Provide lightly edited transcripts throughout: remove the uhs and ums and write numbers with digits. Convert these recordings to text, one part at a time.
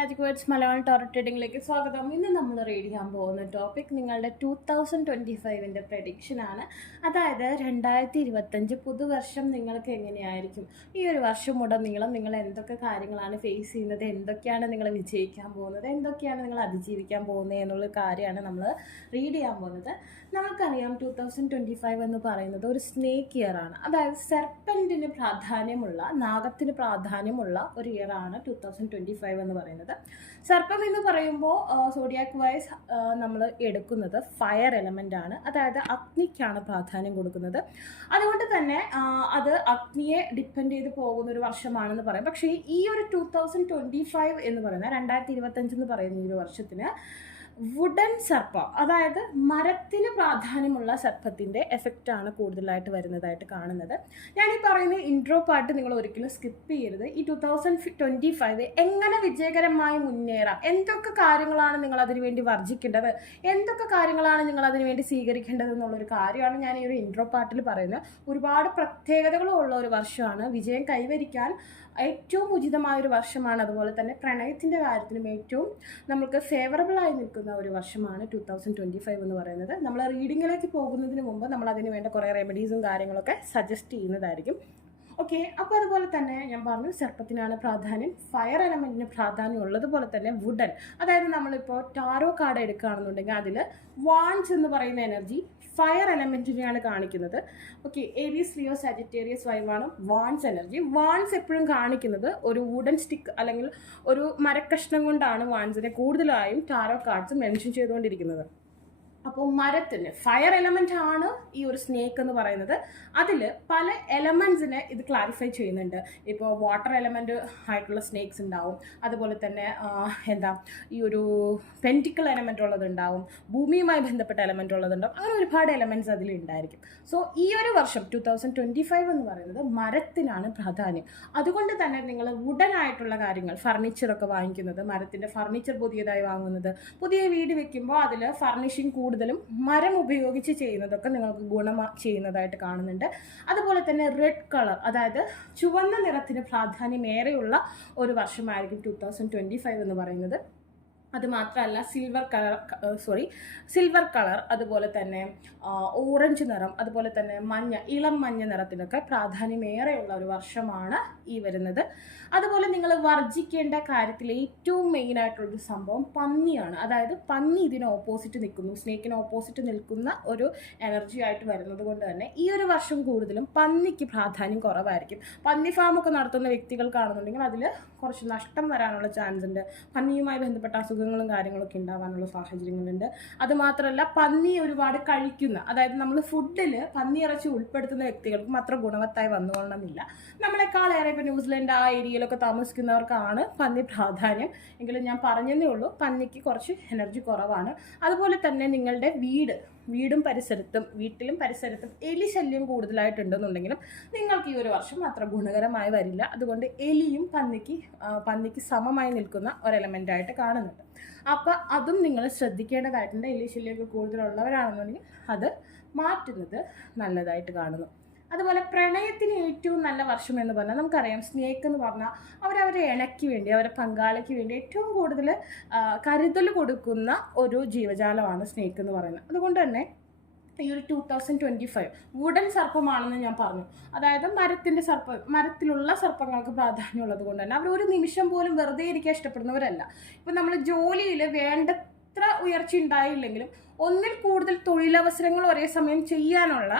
Magic words Malayalam taro റീഡിങ്ങിലേക്ക് സ്വാഗതം. ഇന്ന് നമ്മൾ റീഡ് ചെയ്യാൻ പോകുന്ന ടോപ്പിക് നിങ്ങളുടെ 2025 പ്രഡിക്ഷനാണ്. അതായത് 2025 പുതുവർഷം നിങ്ങൾക്ക് എങ്ങനെയായിരിക്കും, ഈ ഒരു വർഷം ഉടനീളം നിങ്ങൾ എന്തൊക്കെ കാര്യങ്ങളാണ് ഫേസ് ചെയ്യുന്നത്, എന്തൊക്കെയാണ് നിങ്ങൾ വിജയിക്കാൻ പോകുന്നത്, എന്തൊക്കെയാണ് നിങ്ങൾ അതിജീവിക്കാൻ പോകുന്നത് എന്നുള്ള കാര്യമാണ് നമ്മൾ റീഡ് ചെയ്യാൻ പോകുന്നത്. നമുക്കറിയാം 2025 എന്ന് പറയുന്നത് ഒരു സ്നേക്ക് ഇയർ ആണ്. അതായത് സെർപ്പൻറ്റിന് പ്രാധാന്യമുള്ള, നാഗത്തിന് പ്രാധാന്യമുള്ള ഒരു ഇയർ ആണ് 2025 എന്ന് പറയുന്നത്. സർപ്പം എന്ന് പറയുമ്പോൾ സോഡിയാക് വൈസ് നമ്മൾ എടുക്കുന്നത് ഫയർ എലമെൻ്റ് ആണ്. അതായത് അഗ്നിക്കാണ് പ്രാധാന്യം കൊടുക്കുന്നത്. അതുകൊണ്ട് തന്നെ അത് അഗ്നിയെ ഡിപ്പെൻഡ് ചെയ്ത് പോകുന്ന ഒരു വർഷമാണെന്ന് പറയും. പക്ഷേ ഈ ഒരു 2025 എന്ന് പറയുന്നത് 2025 എന്ന് പറയുന്ന ഈ ഒരു വർഷത്തിന് വുഡൻ സർപ്പം, അതായത് മരത്തിന് പ്രാധാന്യമുള്ള സർപ്പത്തിൻ്റെ എഫക്റ്റാണ് കൂടുതലായിട്ട് വരുന്നതായിട്ട് കാണുന്നത്. ഞാൻ ഈ പറയുന്ന ഇൻട്രോ പാർട്ട് നിങ്ങൾ ഒരിക്കലും സ്കിപ്പ് ചെയ്യരുത്. ഈ 2025 എങ്ങനെ വിജയകരമായി മുന്നേറാം, എന്തൊക്കെ കാര്യങ്ങളാണ് നിങ്ങൾ അതിനു വേണ്ടി വർജിക്കേണ്ടത്, എന്തൊക്കെ കാര്യങ്ങളാണ് നിങ്ങൾ അതിനു വേണ്ടി സ്വീകരിക്കേണ്ടത് എന്നുള്ളൊരു കാര്യമാണ് ഞാൻ ഈ ഒരു ഇൻട്രോ പാർട്ടിൽ പറയുന്നത്. ഒരുപാട് പ്രത്യേകതകളുള്ള ഒരു വർഷമാണ്. വിജയം കൈവരിക്കാൻ ഏറ്റവും ഉചിതമായൊരു വർഷമാണ്. അതുപോലെ തന്നെ പ്രണയത്തിൻ്റെ കാര്യത്തിലും ഏറ്റവും നമുക്ക് ഫേവറബിളായി നിൽക്കുന്ന ഒരു വർഷമാണ് 2025 എന്ന് പറയുന്നത്. നമ്മൾ റീഡിങ്ങിലേക്ക് പോകുന്നതിന് മുമ്പ് നമ്മൾ അതിന് വേണ്ട കുറേ റെമഡീസും കാര്യങ്ങളൊക്കെ സജസ്റ്റ് ചെയ്യുന്നതായിരിക്കും. ഓക്കെ, അപ്പോൾ അതുപോലെ തന്നെ ഞാൻ പറഞ്ഞു സർപ്പത്തിനാണ് പ്രാധാന്യം, ഫയർ എലമെൻറ്റിന് പ്രാധാന്യം ഉള്ളതുപോലെ തന്നെ വുഡൻ, അതായത് നമ്മളിപ്പോൾ ടാരോ കാർഡ് എടുക്കുകയാണെന്നുണ്ടെങ്കിൽ അതിൽ വാൺസ് എന്ന് പറയുന്ന എനർജി ഫയർ എലമെൻറ്റിനെയാണ് കാണിക്കുന്നത്. ഓക്കെ, ഏരീസ് ലിയോ സാജിറ്റേറിയസ് വൈവാണ് വാൺസ് എനർജി. വാൺസ് എപ്പോഴും കാണിക്കുന്നത് ഒരു വുഡൻ സ്റ്റിക്ക് അല്ലെങ്കിൽ ഒരു മരക്കഷ്ണം കൊണ്ടാണ് വാൺസിനെ കൂടുതലായും ടാരോ കാർഡ്സ് മെൻഷൻ ചെയ്തുകൊണ്ടിരിക്കുന്നത്. അപ്പോൾ മരത്തിന് ഫയർ എലമെൻ്റ് ആണ് ഈ ഒരു സ്നേക്ക് എന്ന് പറയുന്നത്. അതിൽ പല എലമെൻറ്റ്സിനെ ഇത് ക്ലാരിഫൈ ചെയ്യുന്നുണ്ട്. ഇപ്പോൾ വാട്ടർ എലമെൻറ്റ് ആയിട്ടുള്ള സ്നേക്സ് ഉണ്ടാവും, അതുപോലെ തന്നെ ഈ ഒരു പെൻറ്റിക്കിൾ എലമെൻ്റ് ഉള്ളതുണ്ടാവും, ഭൂമിയുമായി ബന്ധപ്പെട്ട എലമെൻ്റ് ഉള്ളതുണ്ടാവും. അങ്ങനെ ഒരുപാട് എലമെൻറ്റ്സ് അതിലുണ്ടായിരിക്കും. സോ ഈ ഒരു വർഷം 2025 എന്ന് പറയുന്നത് മരത്തിനാണ് പ്രാധാന്യം. അതുകൊണ്ട് തന്നെ നിങ്ങൾ വുഡൻ ആയിട്ടുള്ള കാര്യങ്ങൾ, ഫർണിച്ചറൊക്കെ വാങ്ങിക്കുന്നത്, മരത്തിൻ്റെ ഫർണിച്ചർ പുതിയതായി വാങ്ങുന്നത്, പുതിയ വീട് വെക്കുമ്പോൾ അതിൽ ഫർണിഷിങ് കൂടുതലും മരം ഉപയോഗിച്ച് ചെയ്യുന്നതൊക്കെ നിങ്ങൾക്ക് ഗുണം ചെയ്യുന്നതായിട്ട് കാണുന്നുണ്ട്. അതുപോലെ തന്നെ റെഡ് കളർ, അതായത് ചുവന്ന നിറത്തിന് പ്രാധാന്യമേറെയുള്ള ഒരു വർഷമായിരിക്കും 2025 എന്ന് പറയുന്നത്. അതുമാത്രമല്ല സിൽവർ കളർ, അതുപോലെ തന്നെ ഓറഞ്ച് നിറം, അതുപോലെ തന്നെ മഞ്ഞ, ഇളം മഞ്ഞ നിറത്തിനൊക്കെ പ്രാധാന്യമേറെയുള്ള ഒരു വർഷമാണ് ഈ വരുന്നത്. അതുപോലെ നിങ്ങൾ വർജിക്കേണ്ട കാര്യത്തിൽ ഏറ്റവും മെയിനായിട്ടുള്ളൊരു സംഭവം പന്നിയാണ്. അതായത് പന്നി ഇതിന് ഓപ്പോസിറ്റ് നിൽക്കുന്നു, സ്നേക്കിന് ഓപ്പോസിറ്റ് നിൽക്കുന്ന ഒരു എനർജി ആയിട്ട് വരുന്നത് കൊണ്ട് തന്നെ ഈ ഒരു വർഷം കൂടുതലും പന്നിക്ക് പ്രാധാന്യം കുറവായിരിക്കും. പന്നി ഫാമൊക്കെ നടത്തുന്ന വ്യക്തികൾക്കാണെന്നുണ്ടെങ്കിൽ അതിൽ കുറച്ച് നഷ്ടം വരാനുള്ള ചാൻസ് ഉണ്ട്. പന്നിയുമായി ബന്ധപ്പെട്ട അസുഖങ്ങളും കാര്യങ്ങളൊക്കെ ഉണ്ടാവാനുള്ള സാഹചര്യങ്ങളുണ്ട്. അതുമാത്രമല്ല പന്നി ഒരുപാട് കഴിക്കുന്ന, അതായത് നമ്മൾ ഫുഡിൽ പന്നി ഇറച്ചി ഉൾപ്പെടുത്തുന്ന വ്യക്തികൾക്കും അത്ര ഗുണവത്തായി വന്നുകൊള്ളണമെന്നില്ല. നമ്മളെക്കാളേറെ ഇപ്പോൾ ന്യൂസിലൻഡ് ആ ഏരിയയിലൊക്കെ താമസിക്കുന്നവർക്കാണ് പന്നി പ്രാധാന്യം. എങ്കിലും ഞാൻ പറഞ്ഞതേ ഉള്ളൂ, പന്നിക്ക് കുറച്ച് എനർജി കുറവാണ്. അതുപോലെ തന്നെ നിങ്ങളുടെ വീട്ടിലും പരിസരത്തും എലി ശല്യം കൂടുതലായിട്ടുണ്ടെന്നുണ്ടെങ്കിലും നിങ്ങൾക്ക് ഈ ഒരു വർഷം അത്ര ഗുണകരമായി വരില്ല. അതുകൊണ്ട് എലിയും പന്നിക്ക് സമമായി നിൽക്കുന്ന ഒരു എലമെൻ്റായിട്ട് കാണുന്നുണ്ട്. അപ്പോൾ അതും നിങ്ങൾ ശ്രദ്ധിക്കേണ്ടതായിട്ടുണ്ട്. എലി ശല്യമൊക്കെ കൂടുതലുള്ളവരാണെന്നുണ്ടെങ്കിൽ അത് മാറ്റുന്നത് നല്ലതായിട്ട് കാണുന്നു. അതുപോലെ പ്രണയത്തിന് ഏറ്റവും നല്ല വർഷം എന്ന് പറഞ്ഞാൽ നമുക്കറിയാം, സ്നേക്ക് എന്ന് പറഞ്ഞാൽ അവരവരുടെ ഇണയ്ക്ക് വേണ്ടി, അവരുടെ പങ്കാളിക്ക് വേണ്ടി ഏറ്റവും കൂടുതൽ കരുതൽ കൊടുക്കുന്ന ഒരു ജീവജാലമാണ് സ്നേക്ക് എന്ന് പറയുന്നത്. അതുകൊണ്ട് തന്നെ ഈ ഒരു 2025 വുഡൻ സർപ്പമാണെന്ന് ഞാൻ പറഞ്ഞു. അതായത് മരത്തിലുള്ള സർപ്പങ്ങൾക്ക് പ്രാധാന്യമുള്ളത് കൊണ്ട് തന്നെ അവർ ഒരു നിമിഷം പോലും വെറുതെ ഇരിക്കാൻ ഇഷ്ടപ്പെടുന്നവരല്ല. ഇപ്പം നമ്മൾ ജോലിയിൽ വേണ്ടത്ര ഉയർച്ച ഉണ്ടായില്ലെങ്കിലും ഒന്നിൽ കൂടുതൽ തൊഴിലവസരങ്ങൾ ഒരേ സമയം ചെയ്യാനുള്ള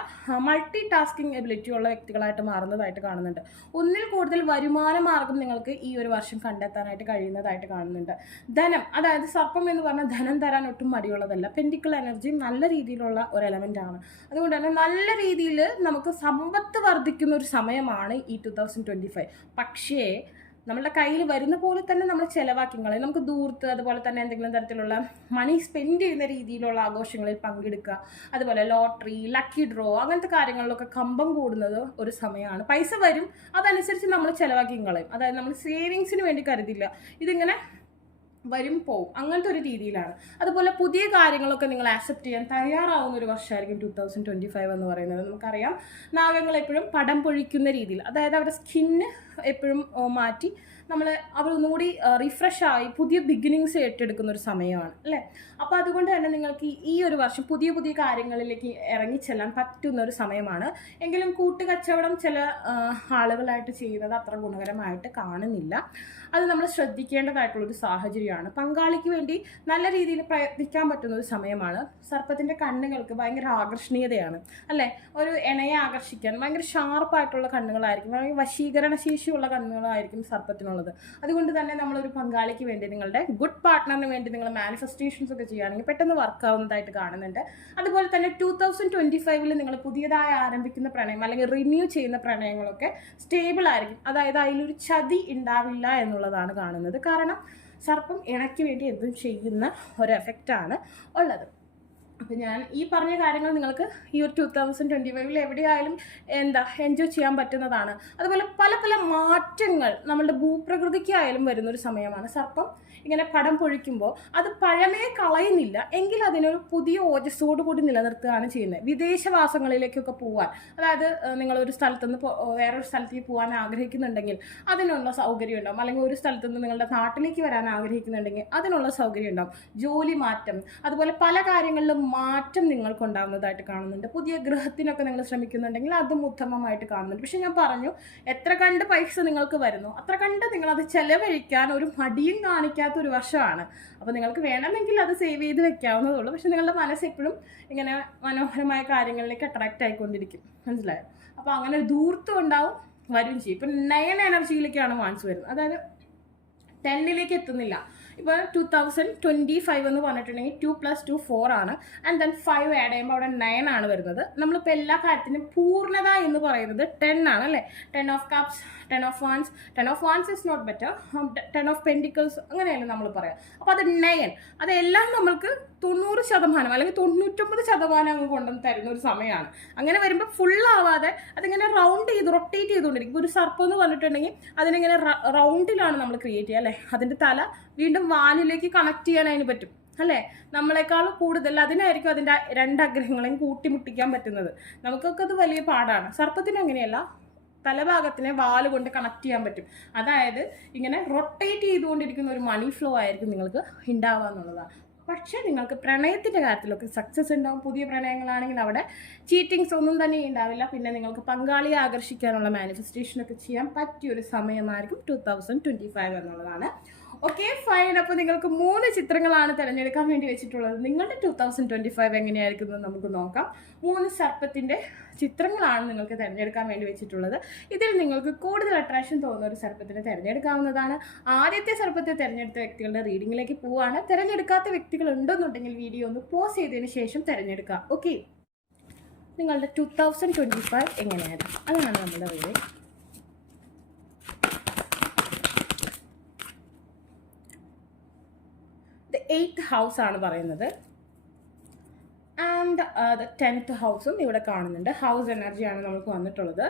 മൾട്ടി ടാസ്കിങ് എബിലിറ്റി ഉള്ള വ്യക്തികളായിട്ട് മാറുന്നതായിട്ട് കാണുന്നുണ്ട്. ഒന്നിൽ കൂടുതൽ വരുമാന മാർഗം നിങ്ങൾക്ക് ഈ ഒരു വർഷം കണ്ടെത്താനായിട്ട് കഴിയുന്നതായിട്ട് കാണുന്നുണ്ട്. ധനം, അതായത് സർപ്പം എന്ന് പറഞ്ഞാൽ ധനം തരാൻ ഒട്ടും മടിയുള്ളതല്ല. പെൻറ്റിക്കിൾ എനർജി നല്ല രീതിയിലുള്ള ഒരു എലമെൻ്റ് ആണ്. അതുകൊണ്ട് തന്നെ നല്ല രീതിയിൽ നമുക്ക് സമ്പത്ത് വർദ്ധിക്കുന്ന ഒരു സമയമാണ് ഈ 2025. പക്ഷേ നമ്മളുടെ കയ്യിൽ വരുന്ന പോലെ തന്നെ നമ്മൾ ചിലവാക്കിങ്ങളെ നമുക്ക് ദൂർത്ത്, അതുപോലെ തന്നെ എന്തെങ്കിലും തരത്തിലുള്ള മണി സ്പെൻഡ് ചെയ്യുന്ന രീതിയിലുള്ള ആഘോഷങ്ങളിൽ പങ്കെടുക്കുക, അതുപോലെ ലോട്ടറി, ലക്കി ഡ്രോ, അങ്ങനത്തെ കാര്യങ്ങളിലൊക്കെ കമ്പം കൂടുന്നത് ഒരു സമയമാണ്. പൈസ വരും, അതനുസരിച്ച് നമ്മൾ ചിലവാക്കിങ്ങളെയും, അതായത് നമ്മൾ സേവിങ്സിന് വേണ്ടി കരുതില്ല, ഇതിങ്ങനെ വരും പോവും, അങ്ങനത്തെ ഒരു രീതിയിലാണ്. അതുപോലെ പുതിയ കാര്യങ്ങളൊക്കെ നിങ്ങൾ ആക്സെപ്റ്റ് ചെയ്യാൻ തയ്യാറാവുന്ന ഒരു വർഷമായിരിക്കും 2025 എന്ന് പറയുന്നത്. നമുക്കറിയാം നാഗങ്ങൾ എപ്പോഴും പടം പൊഴിക്കുന്ന രീതിയിൽ, അതായത് അവരുടെ സ്കിന്ന് എപ്പോഴും മാറ്റി അവർ ഒന്നുകൂടി റിഫ്രഷ് ആയി പുതിയ ബിഗിനിങ്സ് ഏറ്റെടുക്കുന്ന ഒരു സമയമാണ് അല്ലേ. അപ്പോൾ അതുകൊണ്ട് തന്നെ നിങ്ങൾക്ക് ഈ ഒരു വർഷം പുതിയ പുതിയ കാര്യങ്ങളിലേക്ക് ഇറങ്ങിച്ചെല്ലാൻ പറ്റുന്ന ഒരു സമയമാണ്. എങ്കിലും കൂട്ടുകച്ചവടം ചില ആളുകളായിട്ട് ചെയ്യുന്നത് അത്ര ഗുണകരമായിട്ട് കാണുന്നില്ല. അത് നമ്മൾ ശ്രദ്ധിക്കേണ്ടതായിട്ടുള്ളൊരു സാഹചര്യമാണ്. പങ്കാളിക്ക് വേണ്ടി നല്ല രീതിയിൽ പ്രയത്നിക്കാൻ പറ്റുന്ന ഒരു സമയമാണ്. സർപ്പത്തിൻ്റെ കണ്ണുകൾക്ക് ഭയങ്കര ആകർഷണീയതയാണ് അല്ലേ. ഒരു ഇണയെ ആകർഷിക്കാൻ ഭയങ്കര ഷാർപ്പായിട്ടുള്ള കണ്ണുകളായിരിക്കും, ഭയങ്കര വശീകരണ ശേഷിയുള്ള കണ്ണുകളായിരിക്കും സർപ്പത്തിനുള്ളത്. അതുകൊണ്ട് തന്നെ നമ്മളൊരു പങ്കാളിക്ക് വേണ്ടി, നിങ്ങളുടെ ഗുഡ് പാർട്ട്ണറിന് വേണ്ടി നിങ്ങൾ മാനിഫെസ്റ്റേഷൻസ് ഒക്കെ ചെയ്യുകയാണെങ്കിൽ പെട്ടെന്ന് വർക്ക് ആവുന്നതായിട്ട് കാണുന്നുണ്ട്. അതുപോലെ തന്നെ 2025 നിങ്ങൾ പുതിയതായി ആരംഭിക്കുന്ന പ്രണയം അല്ലെങ്കിൽ റിന്യൂ ചെയ്യുന്ന പ്രണയങ്ങളൊക്കെ സ്റ്റേബിൾ ആയിരിക്കും. അതായത് അതിലൊരു ചതി ഉണ്ടാവില്ല എന്നുള്ളതാണ് കാണുന്നത്. കാരണം സർപ്പം ഇണയ്ക്ക് വേണ്ടി എന്തും ചെയ്യുന്ന ഒരു എഫക്റ്റാണ് ഉള്ളത്. അപ്പം ഞാൻ ഈ പറഞ്ഞ കാര്യങ്ങൾ നിങ്ങൾക്ക് ഈ ഒരു 2025 എവിടെയായാലും എൻജോയ് ചെയ്യാൻ പറ്റുന്നതാണ്. അതുപോലെ പല പല മാറ്റങ്ങൾ നമ്മളുടെ ഭൂപ്രകൃതിക്കായാലും വരുന്നൊരു സമയമാണ്. സർപ്പം ഇങ്ങനെ പടം പൊഴിക്കുമ്പോൾ അത് പഴമയെ കളയുന്നില്ല, എങ്കിൽ അതിനൊരു പുതിയ ഓജസ്സോടു കൂടി നിലനിർത്തുകയാണ് ചെയ്യുന്നത്. വിദേശവാസങ്ങളിലേക്കൊക്കെ പോകാൻ, അതായത് നിങ്ങളൊരു സ്ഥലത്തു നിന്ന് വേറൊരു സ്ഥലത്തേക്ക് പോകാൻ ആഗ്രഹിക്കുന്നുണ്ടെങ്കിൽ അതിനുള്ള സൗകര്യം ഉണ്ടാവും. അല്ലെങ്കിൽ ഒരു സ്ഥലത്തു നിന്ന് നിങ്ങളുടെ നാട്ടിലേക്ക് വരാൻ ആഗ്രഹിക്കുന്നുണ്ടെങ്കിൽ അതിനുള്ള സൗകര്യം ഉണ്ടാവും. ജോലി മാറ്റം, അതുപോലെ പല കാര്യങ്ങളിലും മാറ്റം നിങ്ങൾക്കുണ്ടാകുന്നതായിട്ട് കാണുന്നുണ്ട്. പുതിയ ഗൃഹത്തിനൊക്കെ നിങ്ങൾ ശ്രമിക്കുന്നുണ്ടെങ്കിൽ അതും ഉത്തമമായിട്ട് കാണുന്നുണ്ട്. പക്ഷെ ഞാൻ പറഞ്ഞു, എത്ര കണ്ട് പൈസ നിങ്ങൾക്ക് വരുന്നു അത്ര കണ്ട് നിങ്ങളത് ചെലവഴിക്കാൻ ഒരു മടിയും കാണിക്കാത്തൊരു വർഷമാണ്. അപ്പോൾ നിങ്ങൾക്ക് വേണമെങ്കിൽ അത് സേവ് ചെയ്ത് വെക്കാവുന്നതുള്ളൂ. പക്ഷെ നിങ്ങളുടെ മനസ്സ് എപ്പോഴും ഇങ്ങനെ മനോഹരമായ കാര്യങ്ങളിലേക്ക് അട്രാക്റ്റ് ആയിക്കൊണ്ടിരിക്കും. മനസ്സിലായോ? അപ്പോൾ അങ്ങനെ ഒരു ധൂർത്തും ഉണ്ടാവും, വരും ചെയ്യും. ഇപ്പം 9 എനർജിയിലേക്കാണ് വാൻസ് വരുന്നത്, അതായത് 10 എത്തുന്നില്ല. ഇപ്പോൾ 2025 എന്ന് പറഞ്ഞിട്ടുണ്ടെങ്കിൽ 2 + 2 4 ആണ്. ആൻഡ് ദെൻ 5 ആഡ് ചെയ്യുമ്പോൾ അവിടെ 9 ആണ് വരുന്നത്. നമ്മളിപ്പോൾ എല്ലാ കാര്യത്തിനും പൂർണ്ണത എന്ന് പറയുന്നത് 10 ആണ് അല്ലേ. 10 of cups, 10 of wands. 10 of wands is not better. 10 of pentacles അങ്ങനെയല്ലേ നമ്മൾ പറയാം. അപ്പോൾ അത് 9, അതെല്ലാം നമ്മൾക്ക് 90% അല്ലെങ്കിൽ 99% അങ്ങ് കൊണ്ടുവന്ന് തരുന്ന ഒരു സമയമാണ്. അങ്ങനെ വരുമ്പോൾ ഫുള്ളാവാതെ അതിങ്ങനെ റൗണ്ട് ചെയ്ത് റൊട്ടേറ്റ് ചെയ്തുകൊണ്ടിരിക്കും. ഒരു സർപ്പം എന്ന് പറഞ്ഞിട്ടുണ്ടെങ്കിൽ അതിനിങ്ങനെ റൗണ്ടിലാണ് നമ്മൾ ക്രിയേറ്റ് ചെയ്യുക അല്ലേ. അതിൻ്റെ തല വീണ്ടും വാലിലേക്ക് കണക്ട് ചെയ്യാൻ അതിന് പറ്റും അല്ലേ. നമ്മളെക്കാൾ കൂടുതൽ അതിനായിരിക്കും അതിൻ്റെ 2 അഗ്രഹങ്ങളെയും കൂട്ടിമുട്ടിക്കാൻ പറ്റുന്നത്. നമുക്കൊക്കെ അത് വലിയ പാടാണ്. സർപ്പത്തിന് അങ്ങനെയല്ല, തലഭാഗത്തിനെ വാല് കൊണ്ട് കണക്ട് ചെയ്യാൻ പറ്റും. അതായത് ഇങ്ങനെ റൊട്ടേറ്റ് ചെയ്തുകൊണ്ടിരിക്കുന്ന ഒരു മണി ഫ്ലോ ആയിരിക്കും നിങ്ങൾക്ക് ഉണ്ടാവുക എന്നുള്ളതാണ്. പക്ഷേ നിങ്ങൾക്ക് പ്രണയത്തിൻ്റെ കാര്യത്തിലൊക്കെ സക്സസ് ഉണ്ടാവും. പുതിയ പ്രണയങ്ങളാണെങ്കിൽ അവിടെ ചീറ്റിങ്സ് ഒന്നും തന്നെ ഉണ്ടാവില്ല. പിന്നെ നിങ്ങൾക്ക് പങ്കാളിയെ ആകർഷിക്കാനുള്ള മാനിഫെസ്റ്റേഷനൊക്കെ ചെയ്യാൻ പറ്റിയൊരു സമയമായിരിക്കും 2025 എന്നുള്ളതാണ്. Okay fine. അപ്പോൾ നിങ്ങൾക്ക് 3 ചിത്രങ്ങളാണ് തിരഞ്ഞെടുക്കാൻ വേണ്ടി വെച്ചിട്ടുള്ളത്. നിങ്ങളുടെ 2025 എങ്ങനെയായിരിക്കും എന്ന് നമുക്ക് നോക്കാം. 3 സർപ്പത്തിൻ്റെ ചിത്രങ്ങളാണ് നിങ്ങൾക്ക് തിരഞ്ഞെടുക്കാൻ വേണ്ടി വെച്ചിട്ടുള്ളത്. ഇതിൽ നിങ്ങൾക്ക് കൂടുതൽ അട്രാക്ഷൻ തോന്നുന്ന ഒരു സർപ്പത്തിനെ തിരഞ്ഞെടുക്കാവുന്നതാണ്. ആദ്യത്തെ സർപ്പത്തെ തിരഞ്ഞെടുത്ത വ്യക്തികളുടെ റീഡിങ്ങിലേക്ക് പോവുകയാണ്. തിരഞ്ഞെടുക്കാത്ത വ്യക്തികൾ ഉണ്ടെന്നുണ്ടെങ്കിൽ വീഡിയോ ഒന്ന് പോസ് ചെയ്തതിന് ശേഷം തിരഞ്ഞെടുക്കുക. ഓക്കെ, നിങ്ങളുടെ 2025 എങ്ങനെയായിരിക്കും, അതാണ് നമ്മുടെ റീഡിങ്. The 8th house ആണ് പറയുന്നത്. ആൻഡ് ദ 10th ഹൗസും ഇവിടെ കാണുന്നുണ്ട്. ഹൗസ് എനർജിയാണ് നമുക്ക് വന്നിട്ടുള്ളത്.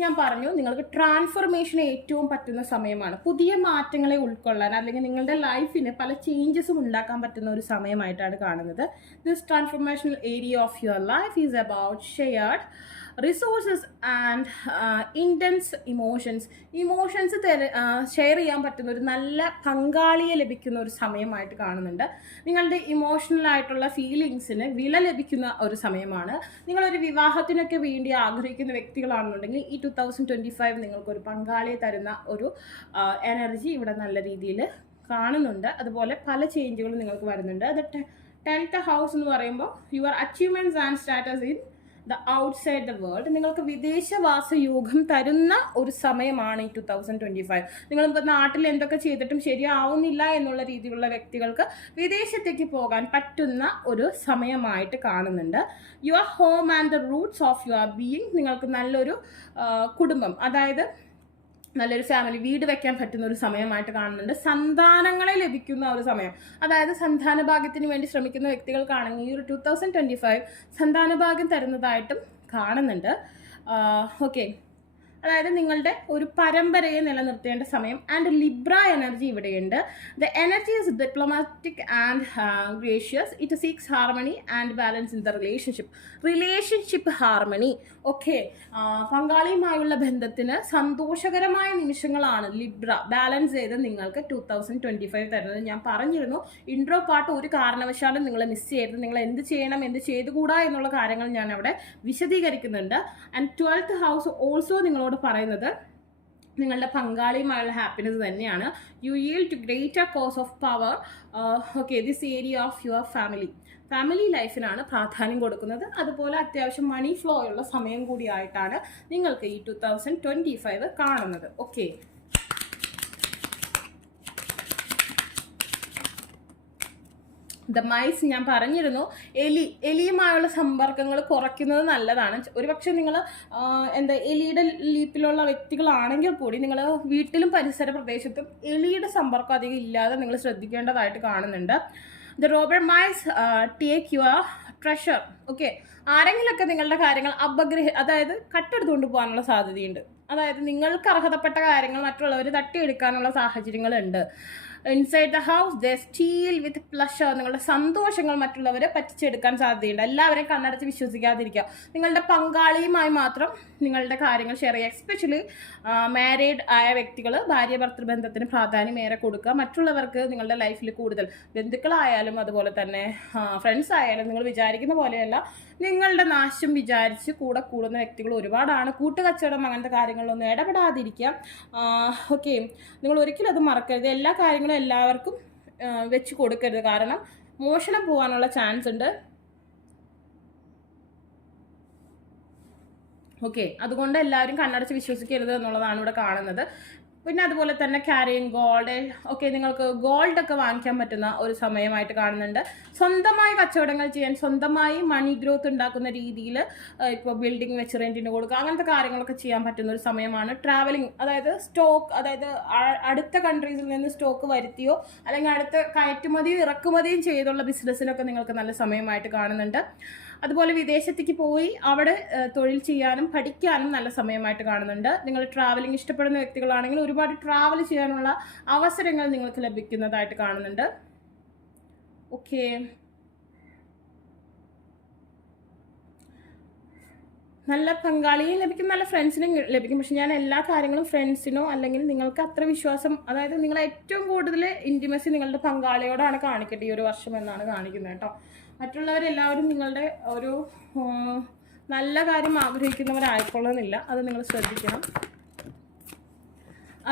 ഞാൻ പറഞ്ഞു, നിങ്ങൾക്ക് ട്രാൻസ്ഫർമേഷന് ഏറ്റവും പറ്റുന്ന സമയമാണ്. പുതിയ മാറ്റങ്ങളെ ഉൾക്കൊള്ളാൻ അല്ലെങ്കിൽ നിങ്ങളുടെ ലൈഫിന് പല ചേഞ്ചസും ഉണ്ടാക്കാൻ പറ്റുന്ന ഒരു സമയമായിട്ടാണ് കാണുന്നത്. This transformational area of your life is about shared resources and intense emotions share ചെയ്യാൻ പറ്റുന്ന ഒരു നല്ല പങ്കാളിയെ ലഭിക്കുന്ന ഒരു സമയമായിട്ട് കാണുന്നുണ്ട്. നിങ്ങളുടെ ഇമോഷണൽ ആയിട്ടുള്ള ഫീലിങ്സിന് വില ലഭിക്കുന്ന ഒരു സമയമാണ്. നിങ്ങളൊരു വിവാഹത്തിനൊക്കെ വേണ്ടി ആഗ്രഹിക്കുന്ന വ്യക്തികളാണെന്നുണ്ടെങ്കിൽ ഈ 2025 നിങ്ങൾക്കൊരു പങ്കാളിയെ തരുന്ന ഒരു എനർജി ഇവിടെ നല്ല രീതിയിൽ കാണുന്നുണ്ട്. അതുപോലെ പല ചേഞ്ചുകളും നിങ്ങൾക്ക് വരുന്നുണ്ട്. അത് 10th ഹൗസ് എന്ന് പറയുമ്പോൾ your achievements and status in the outside the world. നിങ്ങൾക്ക് വിദേശവാസ യോഗം തരുന്ന ഒരു സമയമാണ് ഈ 2025. നിങ്ങളിപ്പോൾ നാട്ടിൽ എന്തൊക്കെ ചെയ്തിട്ടും ശരിയാവുന്നില്ല എന്നുള്ള രീതിയിലുള്ള വ്യക്തികൾക്ക് വിദേശത്തേക്ക് പോകാൻ പറ്റുന്ന ഒരു സമയമായിട്ട് കാണുന്നുണ്ട്. Your home and the Roots of your being. നിങ്ങൾക്ക് നല്ലൊരു കുടുംബം, അതായത് നല്ലൊരു ഫാമിലി, വീട് വെക്കാൻ പറ്റുന്ന ഒരു സമയമായിട്ട് കാണുന്നുണ്ട്. സന്താനങ്ങളെ ലഭിക്കുന്ന ഒരു സമയം, അതായത് സന്താന ഭാഗ്യത്തിന് വേണ്ടി ശ്രമിക്കുന്ന വ്യക്തികൾക്കാണെങ്കിൽ ഈ ഒരു 2025 സന്താന ഭാഗ്യം തരുന്നതായിട്ടും കാണുന്നുണ്ട്. ഓക്കെ, അതായത് നിങ്ങളുടെ ഒരു പരമ്പരയെ നിലനിർത്തേണ്ട സമയം. ആൻഡ് ലിബ്ര എനർജി ഇവിടെയുണ്ട്. The energy is diplomatic and gracious. It seeks harmony and balance in the relationship harmony. Okay, പങ്കാളിയുമായുള്ള ബന്ധത്തിന് സന്തോഷകരമായ നിമിഷങ്ങളാണ് ലിബ്ര ബാലൻസ് ചെയ്ത് നിങ്ങൾക്ക് 2025 തരുന്നത്. ഞാൻ പറഞ്ഞിരുന്നു ഇൻട്രോ പാർട്ട് ഒരു കാരണവശാലും നിങ്ങൾ മിസ് ചെയ്യരുത്. നിങ്ങൾ എന്ത് ചെയ്യണം, എന്ത് ചെയ്തുകൂടാ എന്നുള്ള കാര്യങ്ങൾ ഞാൻ അവിടെ വിശദീകരിക്കുന്നുണ്ട്. ആൻഡ് 12th ഹൗസ് ഓൾസോ നിങ്ങളോട് പറയുന്നത് നിങ്ങളുടെ പങ്കാളിയുമായുള്ള ഹാപ്പിനെസ് തന്നെയാണ്. You yield to greater cause of power. Okay, this area of your family ലൈഫിനാണ് പ്രാധാന്യം കൊടുക്കുന്നത്. അതുപോലെ അത്യാവശ്യം മണി ഫ്ലോ ഉള്ള സമയം കൂടിയായിട്ടാണ് നിങ്ങൾക്ക് ഈ 2025 കാണുന്നത്. ഓക്കെ, ദ മൈസ് ഞാൻ പറഞ്ഞിരുന്നു, എലിയുമായുള്ള സമ്പർക്കങ്ങൾ കുറയ്ക്കുന്നത് നല്ലതാണ്. ഒരുപക്ഷെ നിങ്ങൾ എലിയുടെ ലീപ്പിലുള്ള വ്യക്തികളാണെങ്കിൽ കൂടി നിങ്ങൾ വീട്ടിലും പരിസര പ്രദേശത്തും എലിയുടെ സമ്പർക്കം അധികം ഇല്ലാതെ നിങ്ങൾ ശ്രദ്ധിക്കേണ്ടതായിട്ട് കാണുന്നുണ്ട്. The robber might take your treasure. Okay, ആരെങ്കിലൊക്കെ നിങ്ങളുടെ കാര്യങ്ങൾ അതായത് കട്ടെടുത്തുകൊണ്ട് പോകാനുള്ള സാധ്യതയുണ്ട്. അതായത് നിങ്ങൾക്ക് അർഹതപ്പെട്ട കാര്യങ്ങൾ മറ്റുള്ളവർ തട്ടിയെടുക്കാനുള്ള സാഹചര്യങ്ങളുണ്ട്. Inside the house they steel with pleasure. നിങ്ങളുടെ സന്തോഷങ്ങൾ മറ്റുള്ളവരെ പറ്റിച്ചെടുക്കാൻ സാധ്യതയുണ്ട്. എല്ലാവരെയും കണ്ണടച്ച് വിശ്വസിക്കാതിരിക്കുക. നിങ്ങളുടെ പങ്കാളിയുമായി മാത്രം നിങ്ങളുടെ കാര്യങ്ങൾ ഷെയർ ചെയ്യുക. എസ്പെഷ്യലി മാരീഡ് ആയ വ്യക്തികൾ ഭാര്യ ഭർത്തൃബന്ധത്തിന് പ്രാധാന്യം ഏറെ കൊടുക്കുക. മറ്റുള്ളവർക്ക് നിങ്ങളുടെ ലൈഫിൽ കൂടുതൽ ബന്ധുക്കളായാലും അതുപോലെ തന്നെ ഫ്രണ്ട്സ് ആയാലും നിങ്ങൾ വിചാരിക്കുന്ന പോലെയല്ല നിങ്ങളുടെ നാശം വിചാരിച്ച് കൂടെ കൂടുന്ന വ്യക്തികൾ ഒരുപാടാണ്. കൂട്ടുകച്ചവടം അങ്ങനത്തെ കാര്യങ്ങളിലൊന്നും ഇടപെടാതിരിക്കുക. ഓക്കെ, നിങ്ങൾ ഒരിക്കലും അത് മറക്കരുത്. എല്ലാ കാര്യങ്ങളും എല്ലാവർക്കും വെച്ച് കൊടുക്കരുത്. കാരണം മോഷണം പോകാനുള്ള ചാൻസ് ഉണ്ട്. ഓക്കെ, അതുകൊണ്ട് എല്ലാവരും കണ്ണടച്ച് വിശ്വസിക്കരുത് എന്നുള്ളതാണ് ഇവിടെ കാണുന്നത്. പിന്നെ അതുപോലെ തന്നെ ക്യാരിയിങ് ഗോൾഡ്. ഓക്കെ, നിങ്ങൾക്ക് ഗോൾഡൊക്കെ വാങ്ങിക്കാൻ പറ്റുന്ന ഒരു സമയമായിട്ട് കാണുന്നുണ്ട്. സ്വന്തമായി കച്ചവടങ്ങൾ ചെയ്യാൻ, സ്വന്തമായി മണി ഗ്രോത്ത് ഉണ്ടാക്കുന്ന രീതിയിൽ ഇപ്പോൾ ബിൽഡിംഗ് വെച്ച് റെൻറ്റിന് കൊടുക്കുക, അങ്ങനത്തെ കാര്യങ്ങളൊക്കെ ചെയ്യാൻ പറ്റുന്ന ഒരു സമയമാണ്. ട്രാവലിംഗ്, അതായത് സ്റ്റോക്ക്, അതായത് അടുത്ത കൺട്രീസിൽ നിന്ന് സ്റ്റോക്ക് വരുത്തിയോ അല്ലെങ്കിൽ അടുത്ത കയറ്റുമതിയോ ഇറക്കുമതിയും ചെയ്തുള്ള ബിസിനസ്സിനൊക്കെ നിങ്ങൾക്ക് നല്ല സമയമായിട്ട് കാണുന്നുണ്ട്. അതുപോലെ വിദേശത്തേക്ക് പോയി അവിടെ തൊഴിൽ ചെയ്യാനും പഠിക്കാനും നല്ല സമയമായിട്ട് കാണുന്നുണ്ട്. നിങ്ങൾ ട്രാവലിംഗ് ഇഷ്ടപ്പെടുന്ന വ്യക്തികളാണെങ്കിൽ ഒരുപാട് ട്രാവൽ ചെയ്യാനുള്ള അവസരങ്ങൾ നിങ്ങൾക്ക് ലഭിക്കുന്നതായിട്ട് കാണുന്നുണ്ട്. ഓക്കെ, നല്ല പങ്കാളിയും ലഭിക്കും, നല്ല ഫ്രണ്ട്സിനും ലഭിക്കും. പക്ഷെ ഞാൻ എല്ലാ കാര്യങ്ങളും ഫ്രണ്ട്സിനോ അല്ലെങ്കിൽ നിങ്ങൾക്ക് അത്ര വിശ്വാസം, അതായത് നിങ്ങൾ ഏറ്റവും കൂടുതൽ ഇൻറ്റിമസി നിങ്ങളുടെ പങ്കാളിയോടാണ് കാണിക്കേണ്ടത് ഈ ഒരു വർഷം എന്നാണ് കാണിക്കുന്നത് കേട്ടോ. മറ്റുള്ളവരെല്ലാവരും നിങ്ങളുടെ ഒരു നല്ല കാര്യം ആഗ്രഹിക്കുന്നവരായിക്കൊള്ളുന്നില്ല, അത് നിങ്ങൾ ശ്രദ്ധിക്കണം.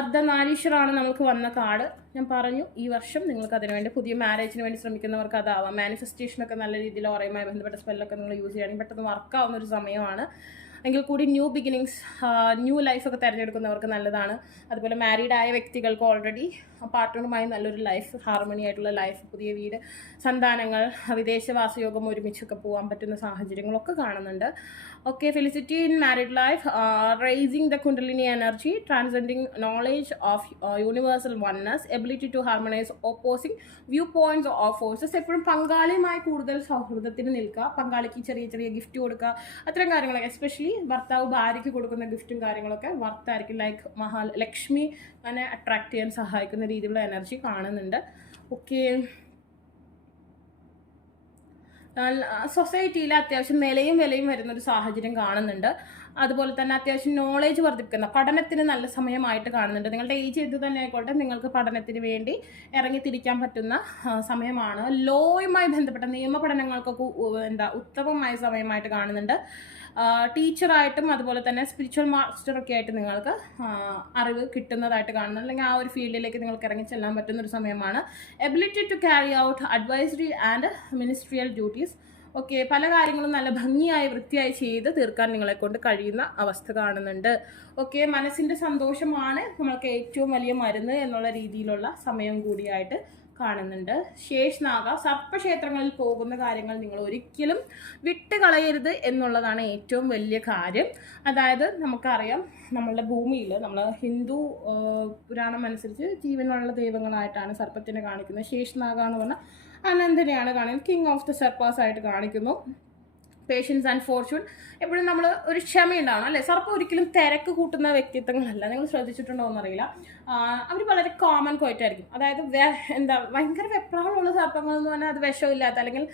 അർദ്ധനാരീശ്വരാണ് നമുക്ക് വന്ന കാർഡ്. ഞാൻ പറഞ്ഞു ഈ വർഷം നിങ്ങൾക്ക് അതിനുവേണ്ടി പുതിയ മാരേജിന് വേണ്ടി ശ്രമിക്കുന്നവർക്ക് അതാവാം. മാനിഫെസ്റ്റേഷനൊക്കെ നല്ല രീതിയിൽ ഓറയുമായി ബന്ധപ്പെട്ട സ്പെല്ലൊക്കെ നിങ്ങൾ യൂസ് ചെയ്യുകയാണെങ്കിൽ പെട്ടെന്ന് വർക്കാവുന്ന ഒരു സമയമാണ്. എങ്കിൽ കൂടി ന്യൂ ബിഗിനിങ്സ്, ന്യൂ ലൈഫൊക്കെ തിരഞ്ഞെടുക്കുന്നവർക്ക് നല്ലതാണ്. അതുപോലെ മാരീഡ് ആയ വ്യക്തികൾക്ക് ഓൾറെഡി പാർട്ട്ണറുമായി നല്ലൊരു ലൈഫ്, ഹാർമണി ആയിട്ടുള്ള ലൈഫ്, പുതിയ വീട്, സന്താനങ്ങൾ, വിദേശവാസയോഗം ഒരുമിച്ചൊക്കെ പോകാൻ പറ്റുന്ന സാഹചര്യങ്ങളൊക്കെ കാണുന്നുണ്ട്. Okay, felicity in married life, raising the kundalini energy, transcending knowledge of universal oneness, ability to harmonise opposing view points of forces. എപ്പോഴും പങ്കാളിയുമായി കൂടുതൽ സൗഹൃദത്തിന് നിൽക്കുക. പങ്കാളിക്ക് ചെറിയ ചെറിയ ഗിഫ്റ്റ് കൊടുക്കുക, അത്തരം കാര്യങ്ങളൊക്കെ. എസ്പെഷ്യലി ഭർത്താവ് ഭാര്യയ്ക്ക് കൊടുക്കുന്ന ഗിഫ്റ്റും കാര്യങ്ങളൊക്കെ വർത്തായിരിക്കും. ലൈക്ക് മഹാലക്ഷ്മി അങ്ങനെ അട്രാക്ട് ചെയ്യാൻ സഹായിക്കുന്ന രീതിയിലുള്ള എനർജി കാണുന്നുണ്ട്. ഓക്കെ, സൊസൈറ്റിയിൽ അത്യാവശ്യം നിലയും വിലയും വരുന്നൊരു സാഹചര്യം കാണുന്നുണ്ട്. അതുപോലെ തന്നെ അത്യാവശ്യം നോളേജ് വർദ്ധിപ്പിക്കുന്ന പഠനത്തിന് നല്ല സമയമായിട്ട് കാണുന്നുണ്ട്. നിങ്ങളുടെ ഏജ് എന്ത് തന്നെ ആയിക്കോട്ടെ, നിങ്ങൾക്ക് പഠനത്തിന് വേണ്ടി ഇറങ്ങിത്തിരിക്കാൻ പറ്റുന്ന സമയമാണ്. ലോയുമായി ബന്ധപ്പെട്ട നിയമ പഠനങ്ങൾക്കൊക്കെ ഉത്തമമായ സമയമായിട്ട് കാണുന്നുണ്ട്. ടീച്ചറായിട്ടും അതുപോലെ തന്നെ സ്പിരിച്വൽ മാസ്റ്ററൊക്കെ ആയിട്ട് നിങ്ങൾക്ക് അറിവ് കിട്ടുന്നതായിട്ട് കാണുന്നു. അല്ലെങ്കിൽ ആ ഒരു ഫീൽഡിലേക്ക് നിങ്ങൾക്ക് ഇറങ്ങി ചെല്ലാൻ പറ്റുന്നൊരു സമയമാണ്. Ability to carry out advisory and ministerial duties. Okay, പല കാര്യങ്ങളും നല്ല ഭംഗിയായി വൃത്തിയായി ചെയ്ത് തീർക്കാൻ നിങ്ങളെ കൊണ്ട് കഴിയുന്ന അവസ്ഥ കാണുന്നുണ്ട്. ഓക്കെ, മനസ്സിൻ്റെ സന്തോഷമാണ് നമ്മൾക്ക് ഏറ്റവും വലിയ മരുന്ന് എന്നുള്ള രീതിയിലുള്ള സമയം കൂടിയായിട്ട് കാണുന്നുണ്ട്. ശേഷ്നാഗ, സർപ്പക്ഷേത്രങ്ങളിൽ പോകുന്ന കാര്യങ്ങൾ നിങ്ങൾ ഒരിക്കലും വിട്ടുകളയരുത് എന്നുള്ളതാണ് ഏറ്റവും വലിയ കാര്യം. അതായത് നമുക്കറിയാം നമ്മളുടെ ഭൂമിയിൽ നമ്മൾ ഹിന്ദു പുരാണം അനുസരിച്ച് ജീവനുള്ള ദൈവങ്ങളായിട്ടാണ് സർപ്പത്തിനെ കാണിക്കുന്നത്. ശേഷ്നാഗ എന്ന് പറഞ്ഞാൽ അനന്തനെയാണ് കാണിക്കുന്നത്. കിങ് ഓഫ് ദ സർപ്പാസ് ആയിട്ട് കാണിക്കുന്നു. Patience and fortune. എപ്പോഴും നമ്മൾ ഒരു ക്ഷമയുണ്ടാവണം അല്ലേ. സർപ്പം ഒരിക്കലും തിരക്ക് കൂട്ടുന്ന വ്യക്തിത്വങ്ങളല്ല. നിങ്ങൾ ശ്രദ്ധിച്ചിട്ടുണ്ടോ എന്നറിയില്ല. അവർ വളരെ കോമൺ ക്വയറ്റായിരിക്കും. അതായത് ഭയങ്കര വെപ്രാളമുള്ള സർപ്പങ്ങൾ എന്ന് പറഞ്ഞാൽ അത് വിഷമില്ലാത്ത അല്ലെങ്കിൽ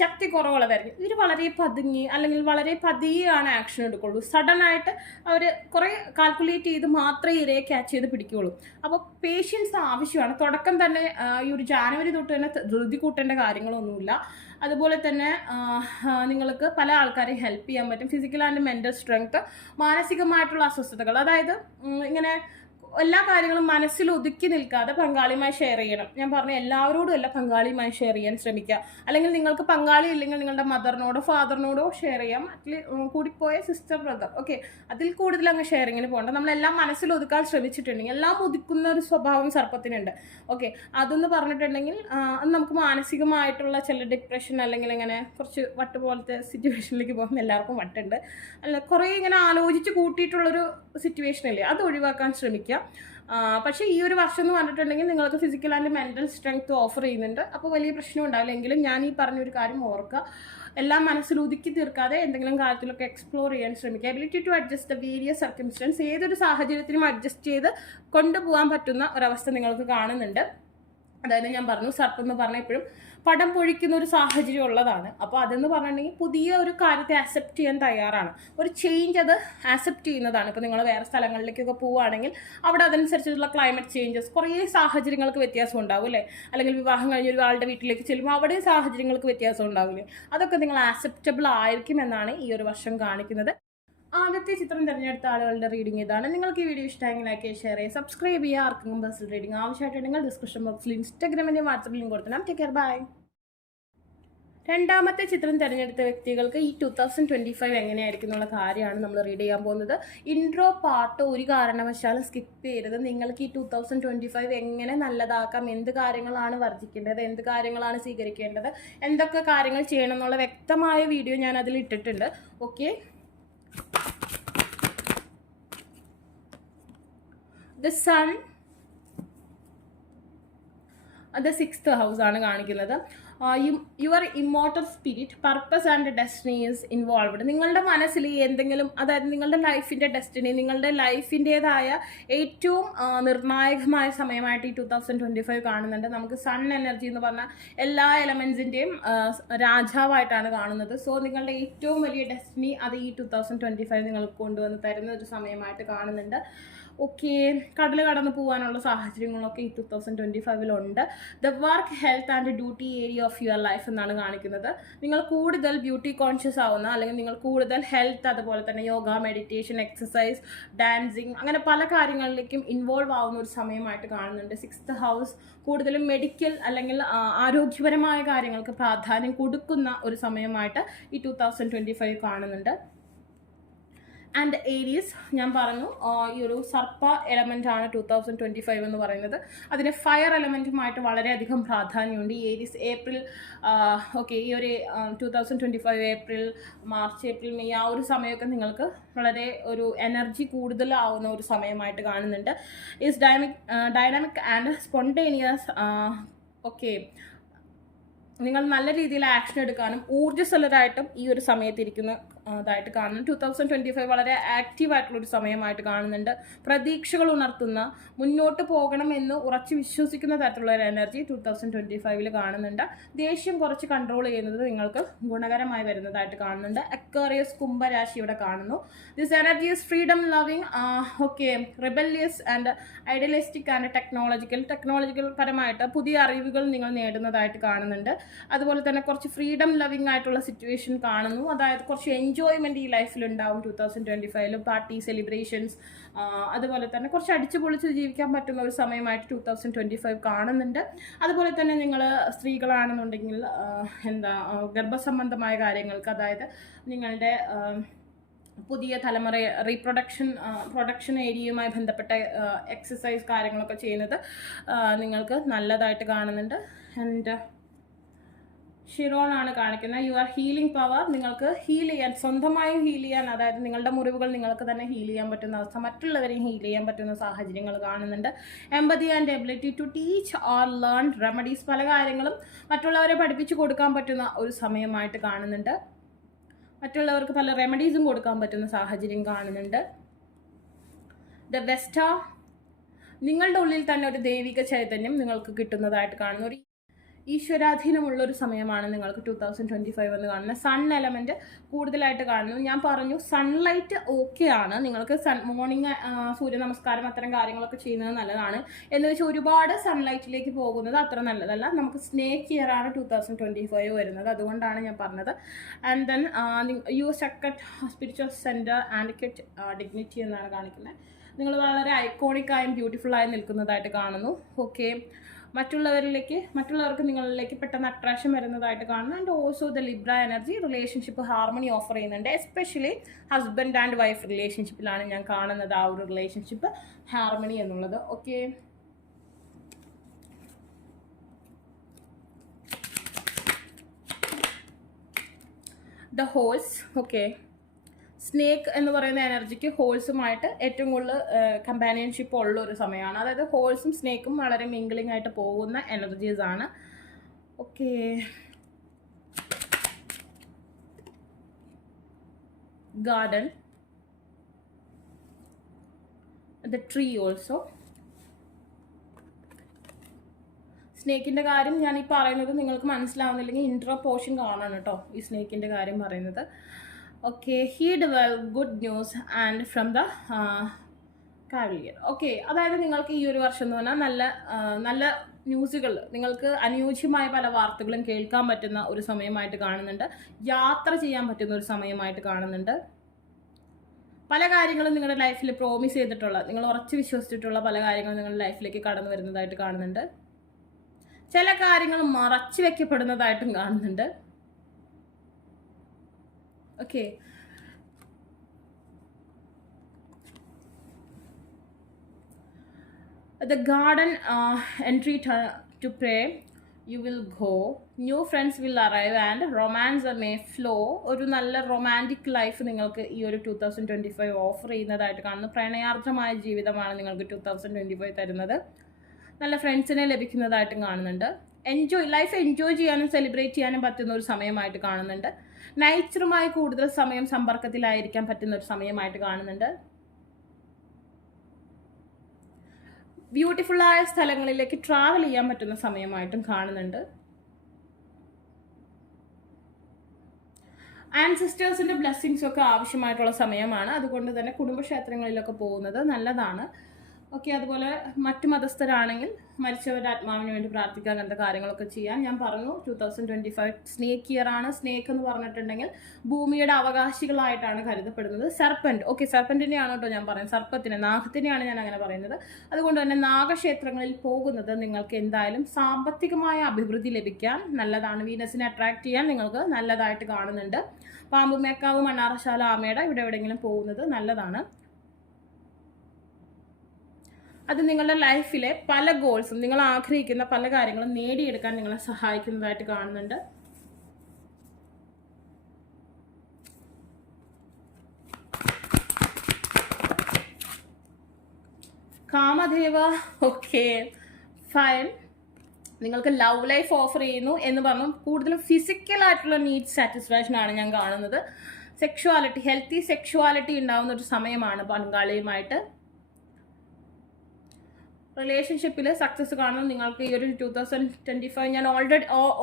ശക്തി കുറവുള്ളതായിരിക്കും. ഇവർ വളരെ പതുങ്ങി അല്ലെങ്കിൽ വളരെ പതിയെയാണ് ആക്ഷൻ എടുക്കുള്ളൂ. സഡൻ ആയിട്ട് അവർ കുറേ കാൽക്കുലേറ്റ് ചെയ്ത് മാത്രമേ ഇരയെ ക്യാച്ച് ചെയ്ത് പിടിക്കുകയുള്ളൂ. അപ്പോൾ പേഷ്യൻസ് ആവശ്യമാണ്. തുടക്കം തന്നെ ഈ ഒരു ജാനുവരി തൊട്ട് തന്നെ ധൃതി കൂട്ടേണ്ട കാര്യങ്ങളൊന്നുമില്ല. അതുപോലെ തന്നെ നിങ്ങൾക്ക് പല ആൾക്കാരെയും ഹെൽപ്പ് ചെയ്യാൻ പറ്റും. ഫിസിക്കൽ ആൻഡ് മെൻ്റൽ സ്ട്രെങ്ത്, മാനസികമായിട്ടുള്ള അസ്വസ്ഥതകൾ, അതായത് ഇങ്ങനെ എല്ലാ കാര്യങ്ങളും മനസ്സിൽ ഒതുക്കി നിൽക്കാതെ പങ്കാളിയുമായി ഷെയർ ചെയ്യണം. ഞാൻ പറഞ്ഞ എല്ലാവരോടും അല്ല, പങ്കാളിയുമായി ഷെയർ ചെയ്യാൻ ശ്രമിക്കുക. അല്ലെങ്കിൽ നിങ്ങൾക്ക് പങ്കാളി ഇല്ലെങ്കിൽ നിങ്ങളുടെ മദറിനോടോ ഫാദറിനോടോ ഷെയർ ചെയ്യാം. കൂടിപ്പോയ സിസ്റ്റർ ബ്രദർ, ഓക്കെ, അതിൽ കൂടുതൽ അങ്ങ് ഷെയറിങ്ങിന് പോകണ്ട. നമ്മളെല്ലാം മനസ്സിൽ ഒതുക്കാൻ ശ്രമിച്ചിട്ടുണ്ടെങ്കിൽ എല്ലാം ഒതുക്കുന്ന ഒരു സ്വഭാവം സർപ്പത്തിനുണ്ട്. ഓക്കെ, അതെന്ന് പറഞ്ഞിട്ടുണ്ടെങ്കിൽ അത് നമുക്ക് മാനസികമായിട്ടുള്ള ചില ഡിപ്രഷൻ അല്ലെങ്കിൽ ഇങ്ങനെ കുറച്ച് വട്ട് പോലത്തെ സിറ്റുവേഷനിലേക്ക് പോകുമ്പോൾ എല്ലാവർക്കും വട്ടുണ്ട് അല്ല, കുറേ ഇങ്ങനെ ആലോചിച്ച് കൂട്ടിയിട്ടുള്ളൊരു സിറ്റുവേഷൻ അല്ലേ, അത് ഒഴിവാക്കാൻ ശ്രമിക്കുക. പക്ഷേ ഈ ഒരു വർഷം എന്ന് പറഞ്ഞിട്ടുണ്ടെങ്കിൽ നിങ്ങൾക്ക് physical and mental strength offer ചെയ്യുന്നുണ്ട്. അപ്പോൾ വലിയ പ്രശ്നം ഉണ്ടാവില്ല. എങ്കിലും ഞാൻ ഈ പറഞ്ഞൊരു കാര്യം ഓർക്കുക, എല്ലാം മനസ്സിൽ ഒതുക്കി തീർക്കാതെ എന്തെങ്കിലും കാര്യത്തിലൊക്കെ എക്സ്പ്ലോർ ചെയ്യാൻ ശ്രമിക്കുക. Ability to adjust the various circumstance, ഏതൊരു സാഹചര്യത്തിനും അഡ്ജസ്റ്റ് ചെയ്ത് കൊണ്ടുപോകാൻ പറ്റുന്ന ഒരവസ്ഥ നിങ്ങൾക്ക് കാണുന്നുണ്ട്. അതായത് ഞാൻ പറഞ്ഞു സർപ്പം എന്ന് പറഞ്ഞാൽ എപ്പോഴും പടം പൊഴിക്കുന്ന ഒരു സാഹചര്യം ഉള്ളതാണ്. അപ്പോൾ അതെന്ന് പറഞ്ഞിട്ടുണ്ടെങ്കിൽ പുതിയ ഒരു കാര്യത്തെ അക്സെപ്റ്റ് ചെയ്യാൻ തയ്യാറാണ്. ഒരു ചേഞ്ച് അത് ആക്സെപ്റ്റ് ചെയ്യുന്നതാണ്. ഇപ്പോൾ നിങ്ങൾ വേറെ സ്ഥലങ്ങളിലേക്കൊക്കെ പോവുകയാണെങ്കിൽ അവിടെ അതനുസരിച്ചുള്ള ക്ലൈമറ്റ് ചേഞ്ചസ്, കുറേ സാഹചര്യങ്ങൾക്ക് വ്യത്യാസം ഉണ്ടാവും അല്ലേ. അല്ലെങ്കിൽ വിവാഹം കഴിഞ്ഞ് ഒരാളുടെ വീട്ടിലേക്ക് ചെല്ലുമ്പോൾ അവിടെ സാഹചര്യങ്ങൾക്ക് വ്യത്യാസം ഉണ്ടാവില്ലേ. അതൊക്കെ നിങ്ങൾ ആക്സെപ്റ്റബിൾ ആയിരിക്കും എന്നാണ് ഈ ഒരു വർഷം കാണിക്കുന്നത്. ആദ്യത്തെ ചിത്രം തിരഞ്ഞെടുത്ത ആളുകളുടെ റീഡിംഗ് ഇതാണ്. നിങ്ങൾക്ക് ഈ വീഡിയോ ഇഷ്ടമെങ്കിൽ ലൈക്ക്, ഷെയർ ചെയ്യുക, സബ്സ്ക്രൈബ് ചെയ്യുക. ആർക്കെങ്കിലും പേഴ്സണൽ റീഡിംഗ് ആവശ്യമായിട്ടുണ്ടെങ്കിൽ ഡിസ്ക്രിപ്ഷൻ ബോക്സിൽ ഇൻസ്റ്റാഗ്രാമിൻ്റെയും വാട്സപ്പ് ലിങ്ക് കൊടുത്തണം. Take care, bye. രണ്ടാമത്തെ ചിത്രം തിരഞ്ഞെടുത്ത വ്യക്തികൾക്ക് ഈ 2025 എങ്ങനെയായിരിക്കും എന്നുള്ള കാര്യമാണ് നമ്മൾ റീഡ് ചെയ്യാൻ പോകുന്നത്. ഇൻട്രോ പാർട്ട് ഒരു കാരണവശാലും സ്കിപ്പ് ചെയ്യരുത്. നിങ്ങൾക്ക് ഈ 2025 എങ്ങനെ നല്ലതാക്കാം, എന്ത് കാര്യങ്ങളാണ് വർദ്ധിക്കേണ്ടത്, എന്ത് കാര്യങ്ങളാണ് സ്വീകരിക്കേണ്ടത്, എന്തൊക്കെ കാര്യങ്ങൾ ചെയ്യണം എന്നുള്ള വ്യക്തമായ വീഡിയോ ഞാൻ അതിൽ ഇട്ടിട്ടുണ്ട്. ഓക്കെ, ദ സൺ, അത് 6th ഹൗസ് ആണ് കാണിക്കുന്നത്. Your immortal spirit, purpose and destiny is involved. നിങ്ങളുടെ മനസ്സിൽ എന്തെങ്കിലും, അതായത് നിങ്ങളുടെ ലൈഫിൻ്റെ ഡെസ്റ്റിനി, നിങ്ങളുടെ ലൈഫിൻ്റേതായ ഏറ്റവും നിർണായകമായ സമയമായിട്ട് ഈ 2025 കാണുന്നുണ്ട്. നമുക്ക് സൺ എനർജി എന്ന് പറഞ്ഞാൽ എല്ലാ എലമെൻസിൻ്റെയും രാജാവായിട്ടാണ് കാണുന്നത്. സോ നിങ്ങളുടെ ഏറ്റവും വലിയ ഡെസ്റ്റിനി അത് ഈ 2025 നിങ്ങൾക്ക് കൊണ്ടുവന്ന് തരുന്ന ഒരു സമയമായിട്ട് കാണുന്നുണ്ട്. ഓക്കെ, കടൽ കടന്നു പോകാനുള്ള സാഹചര്യങ്ങളൊക്കെ ഈ 2025 the work, health and duty area of your life എന്നാണ് കാണിക്കുന്നത്. നിങ്ങൾ കൂടുതൽ ബ്യൂട്ടി കോൺഷ്യസ് ആവുന്ന, അല്ലെങ്കിൽ നിങ്ങൾ കൂടുതൽ ഹെൽത്ത്, അതുപോലെ തന്നെ യോഗ, മെഡിറ്റേഷൻ, എക്സസൈസ്, ഡാൻസിങ്, അങ്ങനെ പല കാര്യങ്ങളിലേക്കും ഇൻവോൾവ് ആവുന്ന ഒരു സമയമായിട്ട് കാണുന്നുണ്ട്. 6th ഹൗസ് കൂടുതലും മെഡിക്കൽ അല്ലെങ്കിൽ ആരോഗ്യപരമായ കാര്യങ്ങൾക്ക് പ്രാധാന്യം കൊടുക്കുന്ന ഒരു സമയമായിട്ട് ഈ 2025 കാണുന്നുണ്ട്. ആൻഡ് ഏരീസ്, ഞാൻ പറഞ്ഞു ഈ ഒരു സർപ്പ എലമെൻ്റ് ആണ് 2025 എന്ന് പറയുന്നത്. അതിന് ഫയർ എലമെൻറ്റുമായിട്ട് വളരെയധികം പ്രാധാന്യമുണ്ട്. ഈ ഏരീസ് ഏപ്രിൽ, ഓക്കെ, ഈ ഒരു 2025 ഏപ്രിൽ, മാർച്ച്, ഏപ്രിൽ, മെയ് ആ ഒരു സമയമൊക്കെ നിങ്ങൾക്ക് വളരെ ഒരു എനർജി കൂടുതലാവുന്ന ഒരു സമയമായിട്ട് കാണുന്നുണ്ട്. Is dynamic and spontaneous. Okay, നിങ്ങൾ നല്ല രീതിയിൽ ആക്ഷൻ എടുക്കാനും ഊർജ്ജസ്വലരായിട്ടും ഈ ഒരു സമയത്തിരിക്കുന്ന ഇതായിട്ട് കാണുന്നു. 2025 വളരെ ആക്റ്റീവായിട്ടുള്ളൊരു സമയമായിട്ട് കാണുന്നുണ്ട്. പ്രതീക്ഷകൾ ഉണർത്തുന്ന, മുന്നോട്ട് പോകണമെന്ന് ഉറച്ചു വിശ്വസിക്കുന്ന തരത്തിലുള്ള ഒരു എനർജി 2025 കാണുന്നുണ്ട്. ദേഷ്യം കുറച്ച് കൺട്രോൾ ചെയ്യുന്നത് നിങ്ങൾക്ക് ഗുണകരമായി വരുന്നതായിട്ട് കാണുന്നുണ്ട്. അക്വേറിയസ്, കുംഭരാശി ഇവിടെ കാണുന്നു. This energy is freedom loving, okay, rebellious and idealistic and technological പരമായിട്ട് പുതിയ അറിവുകൾ നിങ്ങൾ നേടുന്നതായിട്ട് കാണുന്നുണ്ട്. അതുപോലെ തന്നെ കുറച്ച് ഫ്രീഡം ലവിങ് ആയിട്ടുള്ള സിറ്റുവേഷൻ കാണുന്നു. അതായത് കുറച്ച് എൻജോയ്മെൻറ്റ് ഈ ലൈഫിലുണ്ടാവും 2025. പാർട്ടി, സെലിബ്രേഷൻസ്, അതുപോലെ തന്നെ കുറച്ച് അടിച്ചു പൊളിച്ച് ജീവിക്കാൻ പറ്റുന്ന ഒരു സമയമായിട്ട് 2025 കാണുന്നുണ്ട്. അതുപോലെ തന്നെ നിങ്ങൾ സ്ത്രീകളാണെന്നുണ്ടെങ്കിൽ ഗർഭസംബന്ധമായ കാര്യങ്ങൾക്ക്, അതായത് നിങ്ങളുടെ പുതിയ തലമുറ പ്രൊഡക്ഷൻ ഏരിയയുമായി ബന്ധപ്പെട്ട എക്സസൈസ് കാര്യങ്ങളൊക്കെ ചെയ്യുന്നത് നിങ്ങൾക്ക് നല്ലതായിട്ട് കാണുന്നുണ്ട്. ആൻഡ് ഷിറോൺ ആണ് കാണിക്കുന്നത്. യുവർ ഹീലിംഗ് പവർ, നിങ്ങൾക്ക് ഹീൽ ചെയ്യാൻ, സ്വന്തമായും ഹീൽ ചെയ്യാൻ, അതായത് നിങ്ങളുടെ മുറിവുകൾ നിങ്ങൾക്ക് തന്നെ ഹീൽ ചെയ്യാൻ പറ്റുന്ന അവസ്ഥ, മറ്റുള്ളവരെയും ഹീൽ ചെയ്യാൻ പറ്റുന്ന സാഹചര്യങ്ങൾ കാണുന്നുണ്ട്. Empathy and ability to teach or learn remedies, പല കാര്യങ്ങളും മറ്റുള്ളവരെ പഠിപ്പിച്ചു കൊടുക്കാൻ പറ്റുന്ന ഒരു സമയമായിട്ട് കാണുന്നുണ്ട്. മറ്റുള്ളവർക്ക് പല റെമഡീസും കൊടുക്കാൻ പറ്റുന്ന സാഹചര്യം കാണുന്നുണ്ട്. ദ വെസ്റ്റ, നിങ്ങളുടെ ഉള്ളിൽ തന്നെ ഒരു ദൈവിക ചൈതന്യം നിങ്ങൾക്ക് കിട്ടുന്നതായിട്ട് കാണുന്നു. ഒരു ഈശ്വരാധീനമുള്ള ഒരു സമയമാണ് നിങ്ങൾക്ക് 2025 എന്ന് കാണുന്നത്. സൺ എലമെന്റ് കൂടുതലായിട്ട് കാണുന്നു. ഞാൻ പറഞ്ഞു സൺലൈറ്റ് ഓക്കെ ആണ്, നിങ്ങൾക്ക് മോർണിംഗ് സൂര്യ നമസ്കാരം അത്തരം കാര്യങ്ങളൊക്കെ ചെയ്യുന്നത് നല്ലതാണ്. എന്ന് വെച്ചാൽ ഒരുപാട് സൺലൈറ്റിലേക്ക് പോകുന്നത് അത്ര നല്ലതല്ല. നമുക്ക് സ്നേക്ക് ഇയർ ആണ് 2025 വരുന്നത്, അതുകൊണ്ടാണ് ഞാൻ പറഞ്ഞത്. And then you seek it spiritual centre and quiet dignity എന്നാണ് കാണിക്കുന്നത്. നിങ്ങൾ വളരെ ഐക്കോണിക്കായും ബ്യൂട്ടിഫുള്ളായും നിൽക്കുന്നതായിട്ട് കാണുന്നു. ഓക്കെ, മറ്റുള്ളവർക്ക് നിങ്ങളിലേക്ക് പെട്ടെന്ന് അട്രാക്ഷൻ വരുന്നതായിട്ട് കാണുന്നു. And also the Libra energy relationship harmony offer ചെയ്യുന്നുണ്ട്. എസ്പെഷ്യലി ഹസ്ബൻഡ് ആൻഡ് വൈഫ് റിലേഷൻഷിപ്പിലാണ് ഞാൻ കാണുന്നത് ആ ഒരു റിലേഷൻഷിപ്പ് ഹാർമണി എന്നുള്ളത്. Okay, the holes. Okay, snake എന്ന് പറയുന്ന എനർജിക്ക് ഹോൾസുമായിട്ട് ഏറ്റവും കൂടുതൽ കമ്പാനിയൻഷിപ്പ് ഉള്ള ഒരു സമയമാണ്. അതായത് ഹോൾസും സ്നേക്കും വളരെ മിംഗ്ലിംഗ് ആയിട്ട് പോകുന്ന എനർജീസ് ആണ്. Okay, garden, the tree also. സ്നേക്കിൻ്റെ കാര്യം ഞാൻ ഈ പറയുന്നത് നിങ്ങൾക്ക് മനസ്സിലാവുന്നില്ലെങ്കിൽ ഇൻട്രോ പോർഷൻ കാണണം കേട്ടോ, ഈ സ്നേക്കിൻ്റെ കാര്യം പറയുന്നത്. Okay, heed well good news and from the Cavalier. Okay, അതായത് നിങ്ങൾക്ക് ഈ ഒരു വർഷം എന്ന് പറഞ്ഞാൽ നല്ല ന്യൂസുകൾ, നിങ്ങൾക്ക് അനുയോജ്യമായ പല വാർത്തകളും കേൾക്കാൻ പറ്റുന്ന ഒരു സമയമായിട്ട് കാണുന്നുണ്ട്. യാത്ര ചെയ്യാൻ പറ്റുന്ന ഒരു സമയമായിട്ട് കാണുന്നുണ്ട്. പല കാര്യങ്ങളും നിങ്ങളുടെ ലൈഫിൽ പ്രോമിസ് ചെയ്തിട്ടുള്ള, നിങ്ങൾ ഉറച്ചു വിശ്വസിച്ചിട്ടുള്ള പല കാര്യങ്ങളും നിങ്ങളുടെ ലൈഫിലേക്ക് കടന്നു വരുന്നതായിട്ട് കാണുന്നുണ്ട്. ചില കാര്യങ്ങൾ മറച്ചു വെക്കപ്പെടുന്നതായിട്ടും കാണുന്നുണ്ട്. Okay, the garden entry to pray, you will go, new friends will arrive and romance may flow. ഒരു നല്ല റൊമാൻറ്റിക് ലൈഫ് നിങ്ങൾക്ക് ഈ ഒരു 2025 ഓഫർ ചെയ്യുന്നതായിട്ട് കാണുന്നു. പ്രണയാർദ്രമായ ജീവിതമാണ് നിങ്ങൾക്ക് 2025 തരുന്നത്. നല്ല ഫ്രണ്ട്സിനെ ലഭിക്കുന്നതായിട്ടും കാണുന്നുണ്ട്. ലൈഫ് എൻജോയ് ചെയ്യാനും സെലിബ്രേറ്റ് ചെയ്യാനും പറ്റുന്ന ഒരു സമയമായിട്ട് കാണുന്നുണ്ട്. നേച്ചറുമായി കൂടുതൽ സമയം സമ്പർക്കത്തിലായിരിക്കാൻ പറ്റുന്ന ഒരു സമയമായിട്ട് കാണുന്നുണ്ട്. ബ്യൂട്ടിഫുള്ളായ സ്ഥലങ്ങളിലേക്ക് ട്രാവൽ ചെയ്യാൻ പറ്റുന്ന സമയമായിട്ടും കാണുന്നുണ്ട്. ആൻസിസ്റ്റേഴ്സിൻ്റെ ബ്ലെസ്സിങ്സ് ഒക്കെ ആവശ്യമായിട്ടുള്ള സമയമാണ്. അതുകൊണ്ട് തന്നെ കുടുംബക്ഷേത്രങ്ങളിലൊക്കെ പോകുന്നത് നല്ലതാണ്. ഓക്കെ, അതുപോലെ മറ്റു മതസ്ഥരാണെങ്കിൽ മരിച്ചവരുടെ ആത്മാവിന് വേണ്ടി പ്രാർത്ഥിക്കാൻ, അങ്ങനത്തെ കാര്യങ്ങളൊക്കെ ചെയ്യാൻ ഞാൻ പറഞ്ഞു. 2025 സ്നേക്ക് ഇയർ ആണ്. സ്നേക്ക് എന്ന് പറഞ്ഞിട്ടുണ്ടെങ്കിൽ ഭൂമിയുടെ അവകാശികളായിട്ടാണ് കരുതപ്പെടുന്നത്. സർപ്പൻറ്റ്, ഓക്കെ, സർപ്പൻറ്റിനെയാണ് കേട്ടോ ഞാൻ പറയുന്നത്, സർപ്പത്തിനെ, നാഗത്തിനെയാണ് ഞാൻ അങ്ങനെ പറയുന്നത്. അതുകൊണ്ട് തന്നെ നാഗക്ഷേത്രങ്ങളിൽ പോകുന്നത് നിങ്ങൾക്ക് എന്തായാലും സാമ്പത്തികമായ അഭിവൃദ്ധി ലഭിക്കാൻ നല്ലതാണ്. വീനസിനെ അട്രാക്ട് ചെയ്യാൻ നിങ്ങൾക്ക് നല്ലതായിട്ട് കാണുന്നുണ്ട്. പാമ്പുമേക്കാവ്, മണ്ണാറശാല, ആമേട ഇവിടെ എവിടെയെങ്കിലും പോകുന്നത് നല്ലതാണ്. അത് നിങ്ങളുടെ ലൈഫിലെ പല ഗോൾസും, നിങ്ങൾ ആഗ്രഹിക്കുന്ന പല കാര്യങ്ങളും നേടിയെടുക്കാൻ നിങ്ങളെ സഹായിക്കുന്നതായിട്ട് കാണുന്നുണ്ട്. കാമദേവ, ഓക്കെ, ഫൈൻ. നിങ്ങൾക്ക് ലവ് ലൈഫ് ഓഫർ ചെയ്യുന്നു എന്ന് പറഞ്ഞു. കൂടുതലും ഫിസിക്കലായിട്ടുള്ള നീഡ്സ് സാറ്റിസ്ഫാക്ഷൻ ആണ് ഞാൻ കാണുന്നത്. സെക്ഷുവാലിറ്റി, ഹെൽത്തി സെക്ഷുവാലിറ്റി ഉണ്ടാവുന്ന ഒരു സമയമാണ് പങ്കാളിയുമായിട്ട്. റിലേഷൻഷിപ്പിൽ സക്സസ് കാണുന്നു നിങ്ങൾക്ക് ഈ ഒരു 2025. ഞാൻ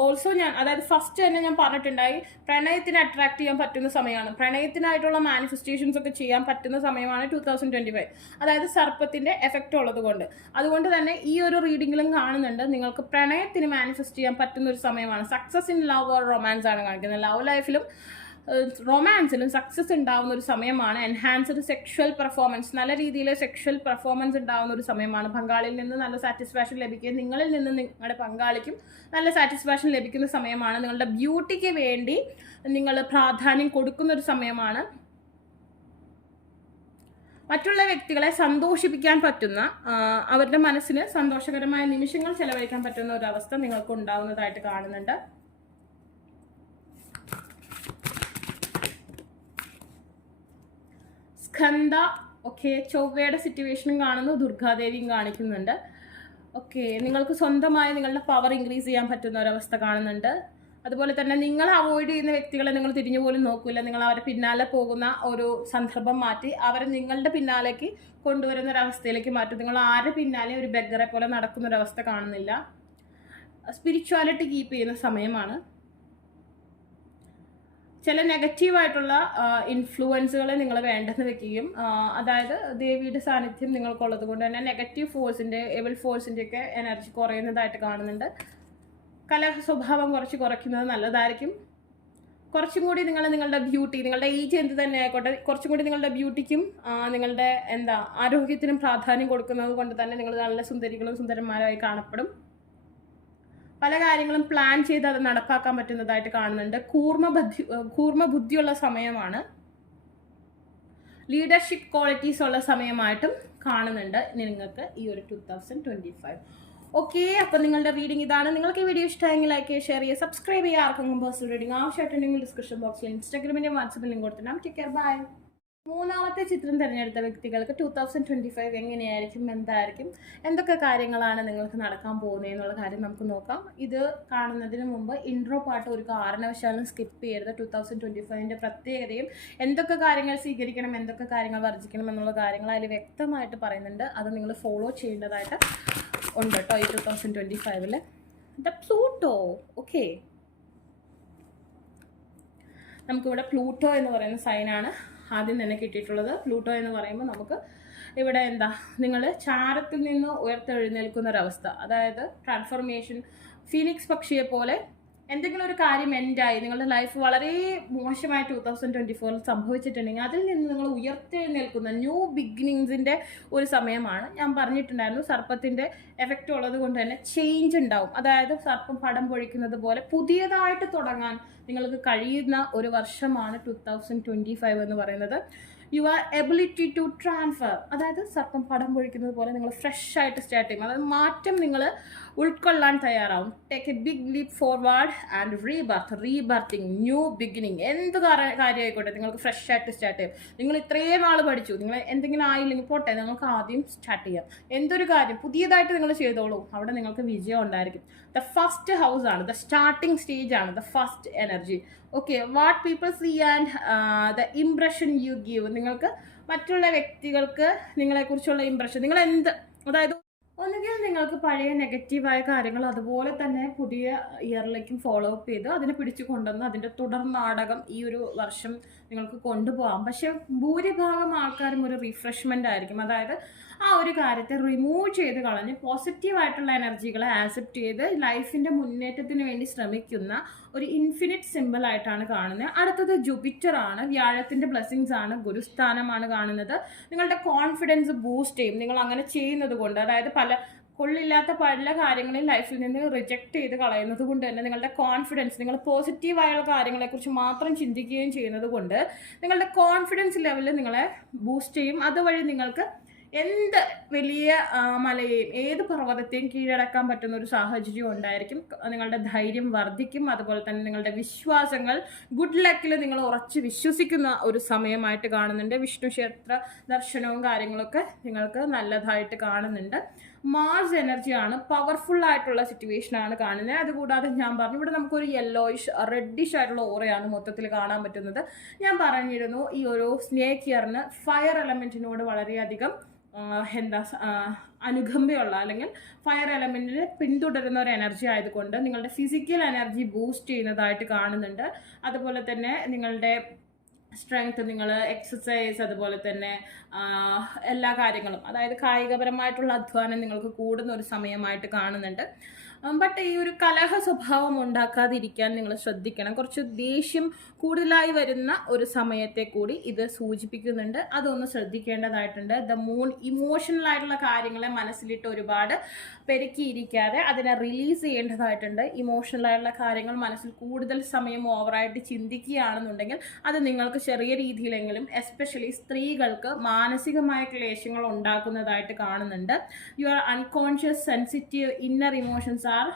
ഓൾസോ അതായത് ഫസ്റ്റ് തന്നെ ഞാൻ പറഞ്ഞിട്ടുണ്ടായി, പ്രണയത്തിന് അട്രാക്ട് ചെയ്യാൻ പറ്റുന്ന സമയമാണ്. പ്രണയത്തിനായിട്ടുള്ള മാനിഫെസ്റ്റേഷൻസ് ഒക്കെ ചെയ്യാൻ പറ്റുന്ന സമയമാണ് 2025. അതായത് സർപ്പത്തിൻ്റെ എഫക്റ്റ് ഉള്ളത് കൊണ്ട്. അതുകൊണ്ട് തന്നെ ഈ ഒരു റീഡിങ്ങിലും കാണുന്നുണ്ട് നിങ്ങൾക്ക് പ്രണയത്തിന് മാനിഫെസ്റ്റ് ചെയ്യാൻ പറ്റുന്ന ഒരു സമയമാണ്. Success in love or romance ആണ് കാണിക്കുന്നത്. ലവ് ലൈഫിലും റൊമാൻസിലും സക്സസ് ഉണ്ടാവുന്ന ഒരു സമയമാണ്. എൻഹാൻസ്ഡ് സെക്ഷൽ പെർഫോമൻസ്, നല്ല രീതിയിൽ സെക്ഷൽ പെർഫോമൻസ് ഉണ്ടാവുന്ന ഒരു സമയമാണ്. പങ്കാളിയിൽ നിന്ന് നല്ല സാറ്റിസ്ഫാക്ഷൻ ലഭിക്കുകയും നിങ്ങളിൽ നിന്ന് നിങ്ങളുടെ പങ്കാളിക്കും നല്ല സാറ്റിസ്ഫാക്ഷൻ ലഭിക്കുന്ന സമയമാണ്. നിങ്ങളുടെ ബ്യൂട്ടിക്ക് വേണ്ടി നിങ്ങൾ പ്രാധാന്യം കൊടുക്കുന്ന ഒരു സമയമാണ്. മറ്റുള്ള വ്യക്തികളെ സന്തോഷിപ്പിക്കാൻ പറ്റുന്ന, അവരുടെ മനസ്സിന് സന്തോഷകരമായ നിമിഷങ്ങൾ ചെലവഴിക്കാൻ പറ്റുന്ന ഒരു അവസ്ഥ നിങ്ങൾക്ക് ഉണ്ടാവുന്നതായിട്ട് കാണുന്നുണ്ട്. സ്കന്ദ, ഓക്കെ, ചൊവ്വയുടെ സിറ്റുവേഷനും കാണുന്നു, ദുർഗാദേവിയും കാണിക്കുന്നുണ്ട്. ഓക്കെ, നിങ്ങൾക്ക് സ്വന്തമായി നിങ്ങളുടെ പവർ ഇൻക്രീസ് ചെയ്യാൻ പറ്റുന്ന ഒരവസ്ഥ കാണുന്നുണ്ട്. അതുപോലെ തന്നെ നിങ്ങൾ അവോയ്ഡ് ചെയ്യുന്ന വ്യക്തികളെ നിങ്ങൾ തിരിഞ്ഞു പോലും നോക്കില്ല. നിങ്ങൾ അവരെ പിന്നാലെ പോകുന്ന ഒരു സന്ദർഭം മാറ്റി അവരെ നിങ്ങളുടെ പിന്നാലേക്ക് കൊണ്ടുവരുന്ന ഒരവസ്ഥയിലേക്ക് മാറ്റും. നിങ്ങൾ ആരുടെ പിന്നാലെ ഒരു ബെഗറെ പോലെ നടക്കുന്ന ഒരവസ്ഥ കാണുന്നില്ല. സ്പിരിച്വാലിറ്റി കീപ്പ് ചെയ്യുന്ന സമയമാണ്. ചില നെഗറ്റീവായിട്ടുള്ള ഇൻഫ്ലുവൻസുകളെ നിങ്ങൾ വേണ്ടെന്ന് വെക്കുകയും, അതായത് ദേവിയുടെ സാന്നിധ്യം നിങ്ങൾക്കുള്ളത് കൊണ്ട് തന്നെ നെഗറ്റീവ് ഫോഴ്സിൻ്റെ, എവിൾ ഫോഴ്സിൻ്റെ ഒക്കെ എനർജി കുറയുന്നതായിട്ട് കാണുന്നുണ്ട്. കലഹ സ്വഭാവം കുറച്ച് കുറയ്ക്കുന്നത് നല്ലതായിരിക്കും. കുറച്ചും കൂടി നിങ്ങളുടെ ബ്യൂട്ടി, നിങ്ങളുടെ ഏജ് എന്ത് തന്നെ ആയിക്കോട്ടെ, കുറച്ചും കൂടി നിങ്ങളുടെ ബ്യൂട്ടിക്കും നിങ്ങളുടെ ആരോഗ്യത്തിനും പ്രാധാന്യം കൊടുക്കുന്നത് കൊണ്ട് തന്നെ നിങ്ങൾ നല്ല സുന്ദരികളും സുന്ദരന്മാരായി കാണപ്പെടും. പല കാര്യങ്ങളും പ്ലാൻ ചെയ്ത് അത് നടപ്പാക്കാൻ പറ്റുന്നതായിട്ട് കാണുന്നുണ്ട്. കൂർമ്മ ബുദ്ധിയുള്ള സമയമാണ്. ലീഡർഷിപ്പ് ക്വാളിറ്റീസ് ഉള്ള സമയമായിട്ടും കാണുന്നുണ്ട് നിങ്ങൾക്ക് ഈ ഒരു 2025. ഓക്കെ, അപ്പം നിങ്ങളുടെ റീഡിംഗ് ഇതാണ്. നിങ്ങൾക്ക് ഈ വീഡിയോ ഇഷ്ടമായെങ്കിൽ ലൈക്ക് ചെയ്യുക, ഷെയർ ചെയ്യുക, സബ്സ്ക്രൈബ് ചെയ്യുക. ആർക്കെങ്കിലും പേഴ്സണൽ റീഡിംഗ് ആവശ്യമായിട്ടുണ്ടെങ്കിൽ ഡിസ്ക്രിപ്ഷൻ ബോക്സിൽ ഇൻസ്റ്റാഗ്രാമിൻ്റെ വാട്സപ്പിൽ ലിങ്ക് കൊടുത്തിട്ടാണ്. Take care, bye. മൂന്നാമത്തെ ചിത്രം തിരഞ്ഞെടുത്ത വ്യക്തികൾക്ക് 2025 എങ്ങനെയായിരിക്കും, എന്തായിരിക്കും, എന്തൊക്കെ കാര്യങ്ങളാണ് നിങ്ങൾക്ക് നടക്കാൻ പോകുന്നത് എന്നുള്ള കാര്യം നമുക്ക് നോക്കാം. ഇത് കാണുന്നതിന് മുമ്പ് ഇൻട്രോ പാട്ട് ഒരു കാരണവശാലും സ്കിപ്പ് ചെയ്യരുത്. 2025 പ്രത്യേകതയും എന്തൊക്കെ കാര്യങ്ങൾ സ്വീകരിക്കണം, എന്തൊക്കെ കാര്യങ്ങൾ വർജിക്കണം എന്നുള്ള കാര്യങ്ങൾ അതിൽ വ്യക്തമായിട്ട് പറയുന്നുണ്ട്. അത് നിങ്ങൾ ഫോളോ ചെയ്യേണ്ടതായിട്ട് ഉണ്ട് കേട്ടോ ഈ 2025. The Pluto. ഓക്കെ, നമുക്കിവിടെ പ്ലൂട്ടോ എന്ന് പറയുന്ന സൈനാണ് ആദ്യം തന്നെ കിട്ടിയിട്ടുള്ളത്. പ്ലൂട്ടോ എന്ന് പറയുമ്പോൾ നമുക്ക് ഇവിടെ നിങ്ങൾ ചാരത്തിൽ നിന്ന് ഉയർത്തെഴുന്നേൽക്കുന്ന ഒരവസ്ഥ, അതായത് ട്രാൻസ്ഫോർമേഷൻ. ഫീനിക്സ് പക്ഷിയെ പോലെ എന്തെങ്കിലും ഒരു കാര്യം എൻഡായി, നിങ്ങളുടെ ലൈഫ് വളരെ മോശമായി 2024 സംഭവിച്ചിട്ടുണ്ടെങ്കിൽ അതിൽ നിന്ന് നിങ്ങൾ ഉയർത്തെഴുന്നേൽക്കുന്ന ന്യൂ ബിഗിനിങ്സിൻ്റെ ഒരു സമയമാണ്. ഞാൻ പറഞ്ഞിട്ടുണ്ടായിരുന്നു, സർപ്പത്തിൻ്റെ എഫക്റ്റ് ഉള്ളത് കൊണ്ട് തന്നെ ചേഞ്ച് ഉണ്ടാവും. അതായത് സർപ്പം പടം പൊഴിക്കുന്നത് പോലെ പുതിയതായിട്ട് തുടങ്ങാൻ നിങ്ങൾക്ക് കഴിയുന്ന ഒരു വർഷമാണ് 2025 എന്ന് പറയുന്നത്. യുവർ എബിലിറ്റി ടു ട്രാൻസ്ഫർ, അതായത് സർപ്പം പടം പൊഴിക്കുന്നത് പോലെ നിങ്ങൾ ഫ്രഷ് ആയിട്ട് സ്റ്റാർട്ട് ചെയ്യും. അതായത് മാറ്റം നിങ്ങൾ ഉൾക്കൊള്ളാൻ തയ്യാറാവും. Take a big leap forward and rebirthing, new beginning. എന്ത് കാര്യമായിക്കോട്ടെ നിങ്ങൾക്ക് ഫ്രഷ് ആയിട്ട് സ്റ്റാർട്ട് ചെയ്യും. നിങ്ങൾ ഇത്രയും നാൾ പഠിച്ചു, നിങ്ങൾ എന്തെങ്കിലും ആയില്ലെങ്കിൽ പോട്ടെ, നിങ്ങൾക്ക് ആദ്യം സ്റ്റാർട്ട് ചെയ്യാം. എന്തൊരു കാര്യം പുതിയതായിട്ട് നിങ്ങൾ ചെയ്തോളൂ, അവിടെ നിങ്ങൾക്ക് വിജയം ഉണ്ടായിരിക്കും. ദ ഫസ്റ്റ് ഹൗസ് ആണ്, ദ സ്റ്റാർട്ടിംഗ് സ്റ്റേജ് ആണ്, the first energy. Okay, what people see and the impression you give. നിങ്ങൾക്ക് മറ്റുള്ള വ്യക്തികൾക്ക് നിങ്ങളെക്കുറിച്ചുള്ള ഇംപ്രഷൻ, നിങ്ങൾ അതായത് ഒന്നുകിൽ നിങ്ങൾക്ക് പഴയ നെഗറ്റീവായ കാര്യങ്ങൾ അതുപോലെ തന്നെ പുതിയ ഇയറിലേക്കും ഫോളോ അപ്പ് ചെയ്ത് അതിനെ പിടിച്ചു കൊണ്ടുവന്ന് അതിൻ്റെ തുടർ നാടകം ഈ ഒരു വർഷം നിങ്ങൾക്ക് കൊണ്ടുപോകാം. പക്ഷെ ഭൂരിഭാഗം ആൾക്കാരും ഒരു റിഫ്രഷ്മെൻ്റ് ആയിരിക്കും. അതായത് ആ ഒരു കാര്യത്തെ റിമൂവ് ചെയ്ത് കളഞ്ഞ് പോസിറ്റീവായിട്ടുള്ള എനർജികളെ ആക്സെപ്റ്റ് ചെയ്ത് ലൈഫിൻ്റെ മുന്നേറ്റത്തിന് വേണ്ടി ശ്രമിക്കുന്ന ഒരു ഇൻഫിനിറ്റ് സിമ്പിൾ ആയിട്ടാണ് കാണുന്നത്. അടുത്തത് ജൂപ്പിറ്റർ ആണ്, വ്യാഴത്തിൻ്റെ ബ്ലെസ്സിങ്സ് ആണ്, ഗുരുസ്ഥാനമാണ് കാണുന്നത്. നിങ്ങളുടെ കോൺഫിഡൻസ് ബൂസ്റ്റ് ചെയ്യും നിങ്ങൾ അങ്ങനെ ചെയ്യുന്നത് കൊണ്ട്. അതായത് കൊള്ളില്ലാത്ത പല കാര്യങ്ങളും ലൈഫിൽ നിന്ന് റിജക്റ്റ് ചെയ്ത് കളയുന്നത് കൊണ്ട് തന്നെ നിങ്ങളുടെ കോൺഫിഡൻസ്, നിങ്ങൾ പോസിറ്റീവായുള്ള കാര്യങ്ങളെക്കുറിച്ച് മാത്രം ചിന്തിക്കുകയും ചെയ്യുന്നത് കൊണ്ട് നിങ്ങളുടെ കോൺഫിഡൻസ് ലെവൽ നിങ്ങളെ ബൂസ്റ്റ് ചെയ്യും. അതുവഴി നിങ്ങൾക്ക് എന്ത് വലിയ മലയെയും ഏത് പർവ്വതത്തെയും കീഴടക്കാൻ പറ്റുന്ന ഒരു സാഹചര്യം ഉണ്ടായിരിക്കും. നിങ്ങളുടെ ധൈര്യം വർദ്ധിക്കും. അതുപോലെ തന്നെ നിങ്ങളുടെ വിശ്വാസങ്ങൾ, ഗുഡ് ലക്കിൽ നിങ്ങൾ ഉറച്ച് വിശ്വസിക്കുന്ന ഒരു സമയമായിട്ട് കാണുന്നുണ്ട്. വിഷ്ണു ക്ഷേത്ര ദർശനവും കാര്യങ്ങളൊക്കെ നിങ്ങൾക്ക് നല്ലതായിട്ട് കാണുന്നുണ്ട്. മാർസ് എനർജിയാണ്, പവർഫുൾ ആയിട്ടുള്ള സിറ്റുവേഷനാണ് കാണുന്നത്. അതുകൂടാതെ ഞാൻ പറഞ്ഞു ഇവിടെ നമുക്കൊരു യെല്ലോയിഷ് റെഡിഷ് ആയിട്ടുള്ള ഓറയാണ് മൊത്തത്തിൽ കാണാൻ പറ്റുന്നത്. ഞാൻ പറഞ്ഞിരുന്നു ഈ ഒരു സ്നേക്ക് ഇയറിന് ഫയർ എലമെൻറ്റിനോട് വളരെയധികം അനുകമ്പയുള്ള അല്ലെങ്കിൽ ഫയർ എലമെൻറ്റിനെ പിന്തുടരുന്ന ഒരു എനർജി ആയതുകൊണ്ട് നിങ്ങളുടെ ഫിസിക്കൽ എനർജി ബൂസ്റ്റ് ചെയ്യുന്നതായിട്ട് കാണുന്നുണ്ട്. അതുപോലെ തന്നെ നിങ്ങളുടെ സ്ട്രെങ്ത്, നിങ്ങൾ എക്സസൈസ്, അതുപോലെ തന്നെ എല്ലാ കാര്യങ്ങളും, അതായത് കായികപരമായിട്ടുള്ള അധ്വാനം നിങ്ങൾക്ക് കൂടുന്ന ഒരു സമയമായിട്ട് കാണുന്നുണ്ട്. ബട്ട് ഈ ഒരു കലഹ സ്വഭാവം ഉണ്ടാക്കാതിരിക്കാൻ നിങ്ങൾ ശ്രദ്ധിക്കണം. കുറച്ച് ദേഷ്യം കൂടുതലായി വരുന്ന ഒരു സമയത്തെ കൂടി ഇത് സൂചിപ്പിക്കുന്നുണ്ട്. അതൊന്ന് ശ്രദ്ധിക്കേണ്ടതായിട്ടുണ്ട്. ദ മൂൺ ഇമോഷണൽ ആയിട്ടുള്ള കാര്യങ്ങളെ മനസ്സിലിട്ട് ഒരുപാട് പെരുക്കിയിരിക്കാതെ അതിനെ റിലീസ് ചെയ്യേണ്ടതായിട്ടുണ്ട്. ഇമോഷണൽ ആയിട്ടുള്ള കാര്യങ്ങൾ മനസ്സിൽ കൂടുതൽ സമയം ഓവറായിട്ട് ചിന്തിക്കുകയാണെന്നുണ്ടെങ്കിൽ അത് നിങ്ങൾക്ക് ചെറിയ രീതിയിലെങ്കിലും എസ്പെഷ്യലി സ്ത്രീകൾക്ക് മാനസികമായ ക്ലേശങ്ങൾ ഉണ്ടാക്കുന്നതായിട്ട് കാണുന്നുണ്ട്. Your unconscious sensitive inner emotions are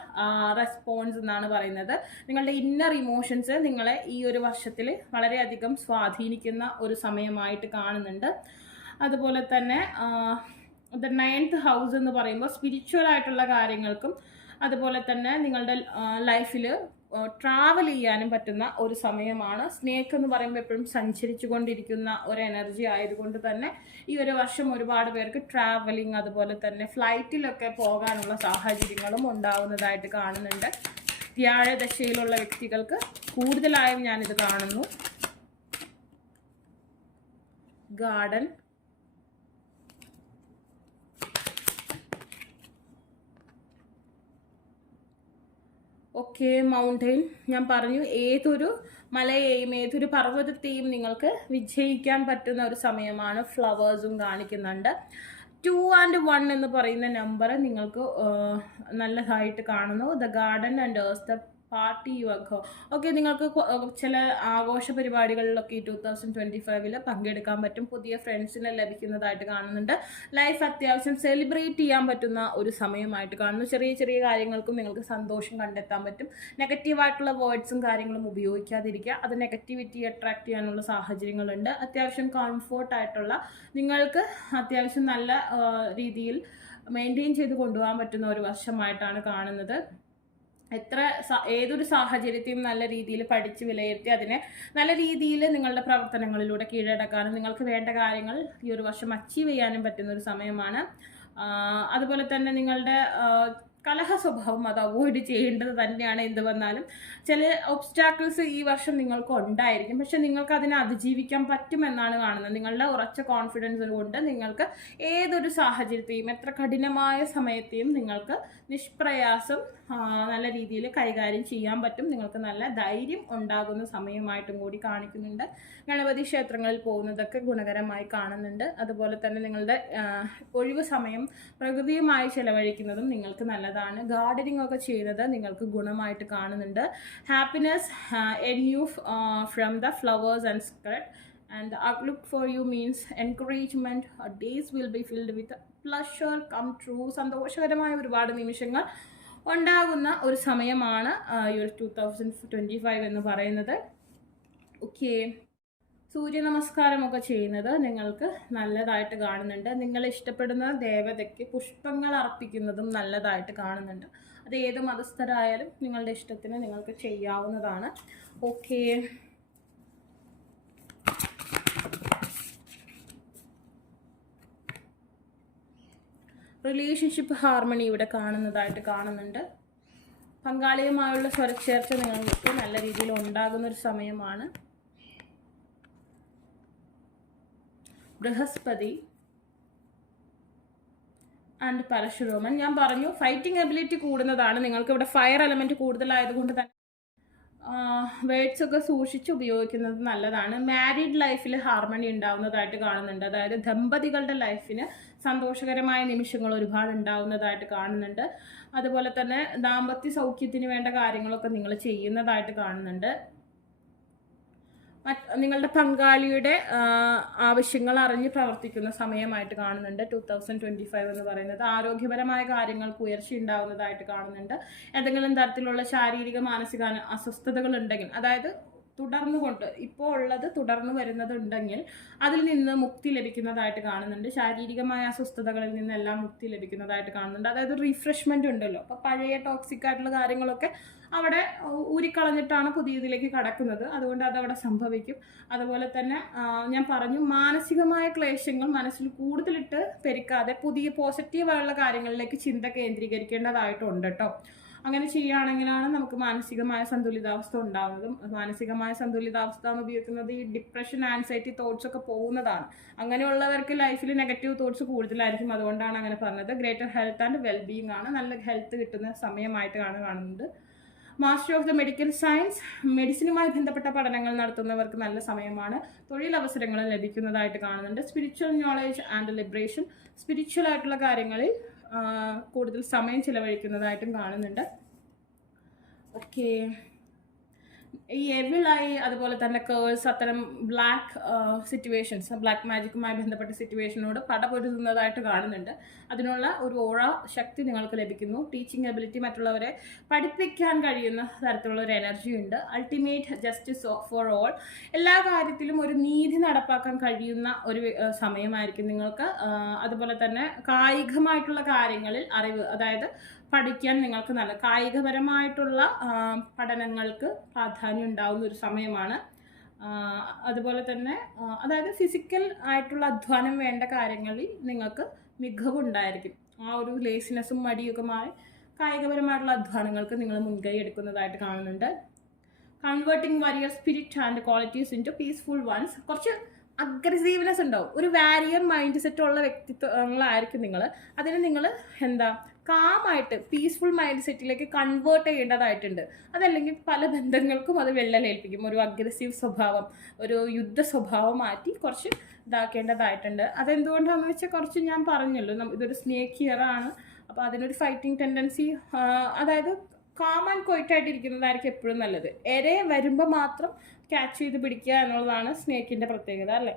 response എന്നാണ് പറയുന്നത്. നിങ്ങളുടെ ഇന്നർ ഇമോഷൻസ് നിങ്ങളെ ഈ ഒരു വർഷത്തിൽ വളരെയധികം സ്വാധീനിക്കുന്ന ഒരു സമയമായിട്ട് കാണുന്നുണ്ട്. അതുപോലെ തന്നെ ദ 9th ഹൗസ് എന്ന് പറയുമ്പോൾ സ്പിരിച്വൽ ആയിട്ടുള്ള കാര്യങ്ങൾക്കും അതുപോലെ തന്നെ നിങ്ങളുടെ ലൈഫിൽ ട്രാവൽ ചെയ്യാനും പറ്റുന്ന ഒരു സമയമാണ്. സ്നേക്ക് എന്ന് പറയുമ്പോൾ എപ്പോഴും സഞ്ചരിച്ചു കൊണ്ടിരിക്കുന്ന ഒരു എനർജി ആയതുകൊണ്ട് തന്നെ ഈ ഒരു വർഷം ഒരുപാട് പേർക്ക് ട്രാവലിംഗ് അതുപോലെ തന്നെ ഫ്ലൈറ്റിലൊക്കെ പോകാനുള്ള സാഹചര്യങ്ങളും ഉണ്ടാവുന്നതായിട്ട് കാണുന്നുണ്ട്. വ്യാഴദശയിലുള്ള വ്യക്തികൾക്ക് കൂടുതലായും ഞാനിത് കാണുന്നു. Garden, okay, mountain. ഞാൻ പറഞ്ഞു ഏതൊരു മലയെയും ഏതൊരു പർവ്വതത്തെയും നിങ്ങൾക്ക് വിജയിക്കാൻ പറ്റുന്ന ഒരു സമയമാണ്. ഫ്ലവേഴ്സും കാണിക്കുന്നുണ്ട്. 2 and 1 എന്ന് പറയുന്ന നമ്പർ നിങ്ങൾക്ക് നല്ലതായിട്ട് കാണുന്നു. The garden and heirs, the party you ago. Okay, നിങ്ങൾക്ക് ചില ആഘോഷ പരിപാടികളിലൊക്കെ ഈ 2025 പങ്കെടുക്കാൻ പറ്റും. പുതിയ ഫ്രണ്ട്സിനെ ലഭിക്കുന്നതായിട്ട് കാണുന്നുണ്ട്. ലൈഫ് അത്യാവശ്യം സെലിബ്രേറ്റ് ചെയ്യാൻ പറ്റുന്ന ഒരു സമയമായിട്ട് കാണുന്നു. ചെറിയ ചെറിയ കാര്യങ്ങൾക്കും നിങ്ങൾക്ക് സന്തോഷം കണ്ടെത്താൻ പറ്റും. നെഗറ്റീവായിട്ടുള്ള വേർഡ്സും കാര്യങ്ങളും ഉപയോഗിക്കാതിരിക്കുക. അത് നെഗറ്റിവിറ്റി അട്രാക്ട് ചെയ്യാനുള്ള സാഹചര്യങ്ങളുണ്ട്. അത്യാവശ്യം കംഫോർട്ടായിട്ടുള്ള, നിങ്ങൾക്ക് അത്യാവശ്യം നല്ല രീതിയിൽ മെയിൻറ്റെയിൻ ചെയ്ത് കൊണ്ടുപോകാൻ പറ്റുന്ന ഒരു വർഷമായിട്ടാണ് കാണുന്നത്. ഏതൊരു സാഹചര്യത്തെയും നല്ല രീതിയിൽ പഠിച്ച് വിലയിരുത്തി അതിനെ നല്ല രീതിയിൽ നിങ്ങളുടെ പ്രവർത്തനങ്ങളിലൂടെ കീഴടക്കാനും നിങ്ങൾക്ക് വേണ്ട കാര്യങ്ങൾ ഈ ഒരു വർഷം അച്ചീവ് ചെയ്യാനും പറ്റുന്ന ഒരു സമയമാണ്. അതുപോലെ തന്നെ നിങ്ങളുടെ കലഹ സ്വഭാവം അത് അവോയ്ഡ് ചെയ്യേണ്ടത് തന്നെയാണ്. എന്ത് വന്നാലും ചില ഒബ്സ്റ്റാക്കിൾസ് ഈ വർഷം നിങ്ങൾക്ക് ഉണ്ടായിരിക്കും, പക്ഷെ നിങ്ങൾക്ക് അതിനെ അതിജീവിക്കാൻ പറ്റുമെന്നാണ് കാണുന്നത്. നിങ്ങളുടെ ഉറച്ച കോൺഫിഡൻസ് കൊണ്ട് നിങ്ങൾക്ക് ഏതൊരു സാഹചര്യത്തെയും എത്ര കഠിനമായ സമയത്തെയും നിങ്ങൾക്ക് നിഷ്പ്രയാസം നല്ല രീതിയിൽ കൈകാര്യം ചെയ്യാൻ പറ്റും. നിങ്ങൾക്ക് നല്ല ധൈര്യം ഉണ്ടാകുന്ന സമയമായിട്ടും കൂടി കാണിക്കുന്നുണ്ട്. ഗണപതി ക്ഷേത്രങ്ങളിൽ പോകുന്നതൊക്കെ ഗുണകരമായി കാണുന്നുണ്ട്. അതുപോലെ തന്നെ നിങ്ങളുടെ ഒഴിവ് സമയം പ്രകൃതിയുമായി ചെലവഴിക്കുന്നതും നിങ്ങൾക്ക് നല്ലതാണ്. ഗാർഡനിങ് ഒക്കെ ചെയ്യുന്നത് നിങ്ങൾക്ക് ഗുണമായിട്ട് കാണുന്നുണ്ട്. Happiness in you from the flowers and sacred and the outlook for you means encouragement. Days will be filled with pleasure come true. സന്തോഷകരമായ ഒരുപാട് നിമിഷങ്ങൾ ഉണ്ടാകുന്ന ഒരു സമയമാണ് ഈ ഒരു 2025 എന്ന് പറയുന്നത്. ഓക്കെ, സൂര്യ നമസ്കാരമൊക്കെ ചെയ്യുന്നത് നിങ്ങൾക്ക് നല്ലതായിട്ട് കാണുന്നുണ്ട്. നിങ്ങൾ ഇഷ്ടപ്പെടുന്ന ദേവതയ്ക്ക് പുഷ്പങ്ങൾ അർപ്പിക്കുന്നതും നല്ലതായിട്ട് കാണുന്നുണ്ട്. അത് ഏത് മതസ്ഥരായാലും നിങ്ങളുടെ ഇഷ്ടത്തിന് നിങ്ങൾക്ക് ചെയ്യാവുന്നതാണ്. ഓക്കെ, റിലേഷൻഷിപ്പ് ഹാർമണി ഇവിടെ കാണുന്നതായിട്ട് കാണുന്നുണ്ട്. പങ്കാളിയുമായുള്ള സ്വരച്ചേർച്ച നിങ്ങൾക്ക് നല്ല രീതിയിൽ ഉണ്ടാകുന്ന ഒരു സമയമാണ്. ബൃഹസ്പതി ആൻഡ് പരശുരാമൻ. ഞാൻ പറഞ്ഞു ഫൈറ്റിംഗ് എബിലിറ്റി കൂടുന്നതാണ്. നിങ്ങൾക്ക് ഇവിടെ ഫയർ എലമെന്റ് കൂടുതലായതുകൊണ്ട് തന്നെ വേർഡ്സ് ഒക്കെ സൂക്ഷിച്ച് ഉപയോഗിക്കുന്നത് നല്ലതാണ്. മാരീഡ് ലൈഫിൽ ഹാർമണി ഉണ്ടാവുന്നതായിട്ട് കാണുന്നുണ്ട്. അതായത് ദമ്പതികളുടെ ലൈഫിന് സന്തോഷകരമായ നിമിഷങ്ങൾ ഒരുപാട് ഉണ്ടാവുന്നതായിട്ട് കാണുന്നുണ്ട്. അതുപോലെ തന്നെ ദാമ്പത്യ സൗഖ്യത്തിന് വേണ്ട കാര്യങ്ങളൊക്കെ നിങ്ങൾ ചെയ്യുന്നതായിട്ട് കാണുന്നുണ്ട്. നിങ്ങളുടെ പങ്കാളിയുടെ ആവശ്യങ്ങൾ അറിഞ്ഞ് പ്രവർത്തിക്കുന്ന സമയമായിട്ട് കാണുന്നുണ്ട് 2025 എന്ന് പറയുന്നത്. ആരോഗ്യപരമായ കാര്യങ്ങൾക്ക് ഉയർച്ച ഉണ്ടാവുന്നതായിട്ട് കാണുന്നുണ്ട്. ഏതെങ്കിലും തരത്തിലുള്ള ശാരീരിക മാനസിക അസ്വസ്ഥതകൾ ഉണ്ടെങ്കിൽ, അതായത് ഇപ്പോൾ ഉള്ളത് തുടർന്ന് വരുന്നതുണ്ടെങ്കിൽ അതിൽ നിന്ന് മുക്തി ലഭിക്കുന്നതായിട്ട് കാണുന്നുണ്ട്. ശാരീരികമായ അസ്വസ്ഥതകളിൽ നിന്നെല്ലാം മുക്തി ലഭിക്കുന്നതായിട്ട് കാണുന്നുണ്ട്. അതായത് റിഫ്രഷ്മെന്റ് ഉണ്ടല്ലോ, അപ്പോൾ പഴയ ടോക്സിക് ആയിട്ടുള്ള കാര്യങ്ങളൊക്കെ അവിടെ ഊരിക്കളഞ്ഞിട്ടാണ് പുതിയതിലേക്ക് കടക്കുന്നത്. അതുകൊണ്ട് അതവിടെ സംഭവിക്കും. അതുപോലെ തന്നെ ഞാൻ പറഞ്ഞു, മാനസികമായ ക്ലേശങ്ങൾ മനസ്സിൽ കൂടുതലിട്ട് പെരുക്കാതെ പുതിയ പോസിറ്റീവായുള്ള കാര്യങ്ങളിലേക്ക് ചിന്ത കേന്ദ്രീകരിക്കേണ്ടതായിട്ടുണ്ട് കേട്ടോ. അങ്ങനെ ചെയ്യുകയാണെങ്കിലാണ് നമുക്ക് മാനസികമായ സന്തുലിതാവസ്ഥ ഉണ്ടാകുന്നതും. മാനസികമായ സന്തുലിതാവസ്ഥ എന്ന് ഉപയോഗിക്കുന്നത് ഈ ഡിപ്രഷൻ, ആൻസൈറ്റി തോട്ട്സ് ഒക്കെ പോകുന്നതാണ്. അങ്ങനെയുള്ളവർക്ക് ലൈഫിൽ നെഗറ്റീവ് തോട്ട്സ് കൂടുതലായിരിക്കും. അതുകൊണ്ടാണ് അങ്ങനെ പറഞ്ഞത്. ഗ്രേറ്റർ ഹെൽത്ത് ആൻഡ് വെൽബീയിങ് ആണ്, നല്ല ഹെൽത്ത് കിട്ടുന്ന സമയമായിട്ടാണ് കാണുന്നത്. Master of the medical science, മെഡിസിനുമായി ബന്ധപ്പെട്ട പഠനങ്ങൾ നടത്തുന്നവർക്ക് നല്ല സമയമാണ്. തൊഴിലവസരങ്ങൾ ലഭിക്കുന്നതായിട്ട് കാണുന്നുണ്ട്. Spiritual knowledge and liberation, spiritual ആയിട്ടുള്ള കാര്യങ്ങളിൽ കൂടുതൽ സമയം ചിലവഴിക്കുന്നതായിട്ടും കാണുന്നുണ്ട്. ഓക്കെ, ഈ എവിളായി അതുപോലെ തന്നെ കേഴ്സ്, അത്തരം ബ്ലാക്ക് സിറ്റുവേഷൻസ്, ബ്ലാക്ക് മാജിക്കുമായി ബന്ധപ്പെട്ട സിറ്റുവേഷനോട് പടപൊരുതുന്നതായിട്ട് കാണുന്നുണ്ട്. അതിനുള്ള ഒരു ഓറ ശക്തി നിങ്ങൾക്ക് ലഭിക്കുന്നു. ടീച്ചിങ് എബിലിറ്റി, മറ്റുള്ളവരെ പഠിപ്പിക്കാൻ കഴിയുന്ന തരത്തിലുള്ള ഒരു എനർജി ഉണ്ട്. അൾട്ടിമേറ്റ് ജസ്റ്റിസ് ഫോർ ഓൾ, എല്ലാ കാര്യത്തിലും ഒരു നീതി നടപ്പാക്കാൻ കഴിയുന്ന ഒരു സമയമായിരിക്കും നിങ്ങൾക്ക്. അതുപോലെ തന്നെ കായികമായിട്ടുള്ള കാര്യങ്ങളിൽ അറിവ്, അതായത് പഠിക്കാൻ നിങ്ങൾക്ക് നല്ല കായികപരമായിട്ടുള്ള പഠനങ്ങൾക്ക് പ്രാധാന്യം ഉണ്ടാകുന്ന ഒരു സമയമാണ്. അതുപോലെ തന്നെ അതായത് ഫിസിക്കൽ ആയിട്ടുള്ള അധ്വാനം വേണ്ട കാര്യങ്ങളിൽ നിങ്ങൾക്ക് മികവുണ്ടായിരിക്കും. ആ ഒരു ലേസിനെസ്സും മടിയൊക്കെ മാറി കായികപരമായിട്ടുള്ള അധ്വാനങ്ങൾക്ക് നിങ്ങൾ മുൻകൈ എടുക്കുന്നതായിട്ട് കാണുന്നുണ്ട്. Converting warrior spirit and qualities into peaceful ones. കുറച്ച് അഗ്രസീവ്നെസ് ഉണ്ടാവും. ഒരു വാരിയർ മൈൻഡ് സെറ്റ് ഉള്ള വ്യക്തിത്വങ്ങളായിരിക്കും നിങ്ങൾ. അതിന് നിങ്ങൾ കാമായിട്ട് പീസ്ഫുൾ മൈൻഡ് സെറ്റിലേക്ക് കൺവേർട്ട് ചെയ്യേണ്ടതായിട്ടുണ്ട്. അതല്ലെങ്കിൽ പല ബന്ധങ്ങൾക്കും അത് വെള്ളലേൽപ്പിക്കും. ഒരു അഗ്രസീവ് സ്വഭാവം, ഒരു യുദ്ധ സ്വഭാവം മാറ്റി കുറച്ച് ഇതാക്കേണ്ടതായിട്ടുണ്ട്. അതെന്തുകൊണ്ടാണെന്ന് വെച്ചാൽ കുറച്ച് ഞാൻ പറഞ്ഞല്ലോ, ഇതൊരു സ്നേക്ക് ഇയറാണ്. അപ്പോൾ അതിനൊരു ഫൈറ്റിംഗ് ടെൻഡൻസി, അതായത് കാം ആൻഡ് ക്വൈറ്റായിട്ടിരിക്കുന്നതായിരിക്കും എപ്പോഴും നല്ലത്. ഇരയെ വരുമ്പോൾ മാത്രം ക്യാച്ച് ചെയ്ത് പിടിക്കുക എന്നുള്ളതാണ് സ്നേക്കിൻ്റെ പ്രത്യേകത, അല്ലേ?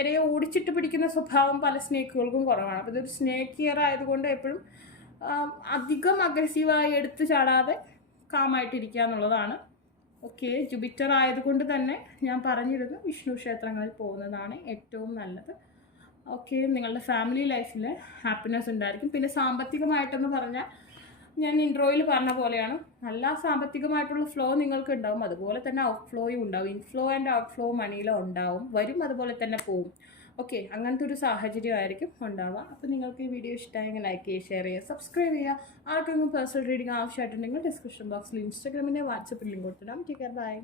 ഇരയെ ഓടിച്ചിട്ട് പിടിക്കുന്ന സ്വഭാവം പല സ്നേക്കുകൾക്കും കുറവാണ്. അപ്പോൾ ഇതൊരു സ്നേക്ക് ഇയർ ആയതുകൊണ്ട് എപ്പോഴും അധികം അഗ്രസീവായി എടുത്ത് ചാടാതെ കാമായിട്ടിരിക്കുക എന്നുള്ളതാണ്. ഓക്കെ, ജുപിറ്റർ ആയതുകൊണ്ട് തന്നെ ഞാൻ പറഞ്ഞിരുന്നു വിഷ്ണു ക്ഷേത്രങ്ങളിൽ പോകുന്നതാണ് ഏറ്റവും നല്ലത്. ഓക്കെ, നിങ്ങളുടെ ഫാമിലി ലൈഫിൽ ഹാപ്പിനെസ് ഉണ്ടായിരിക്കും. പിന്നെ സാമ്പത്തികമായിട്ടെന്ന് പറഞ്ഞാൽ ഞാൻ ഇൻട്രോയിൽ പറഞ്ഞ പോലെയാണ്, നല്ല സാമ്പത്തികമായിട്ടുള്ള ഫ്ലോ നിങ്ങൾക്ക് ഉണ്ടാവും. അതുപോലെ തന്നെ ഔട്ട് ഫ്ലോയും ഉണ്ടാവും. ഇൻഫ്ലോ ആൻഡ് ഔട്ട് ഫ്ലോ മണിയിലും ഉണ്ടാവും, വരും അതുപോലെ തന്നെ പോവും. ഓക്കെ, അങ്ങനത്തെ ഒരു സാഹചര്യമായിരിക്കും ഉണ്ടാവുക. അപ്പോൾ നിങ്ങൾക്ക് ഈ വീഡിയോ ഇഷ്ടമായെങ്കിൽ ലൈക്ക് ചെയ്യുക, ഷെയർ ചെയ്യുക, സബ്സ്ക്രൈബ് ചെയ്യുക. ആർക്കെങ്കിലും പേഴ്സണൽ റീഡിംഗ് ആവശ്യമായിട്ടുണ്ടെങ്കിൽ ഡിസ്ക്രിപ്ഷൻ ബോക്സിൽ ഇൻസ്റ്റാഗ്രാമിൻ്റെ വാട്സപ്പിൽ ലിങ്ക് കൊടുത്തിടാം. Take care, by.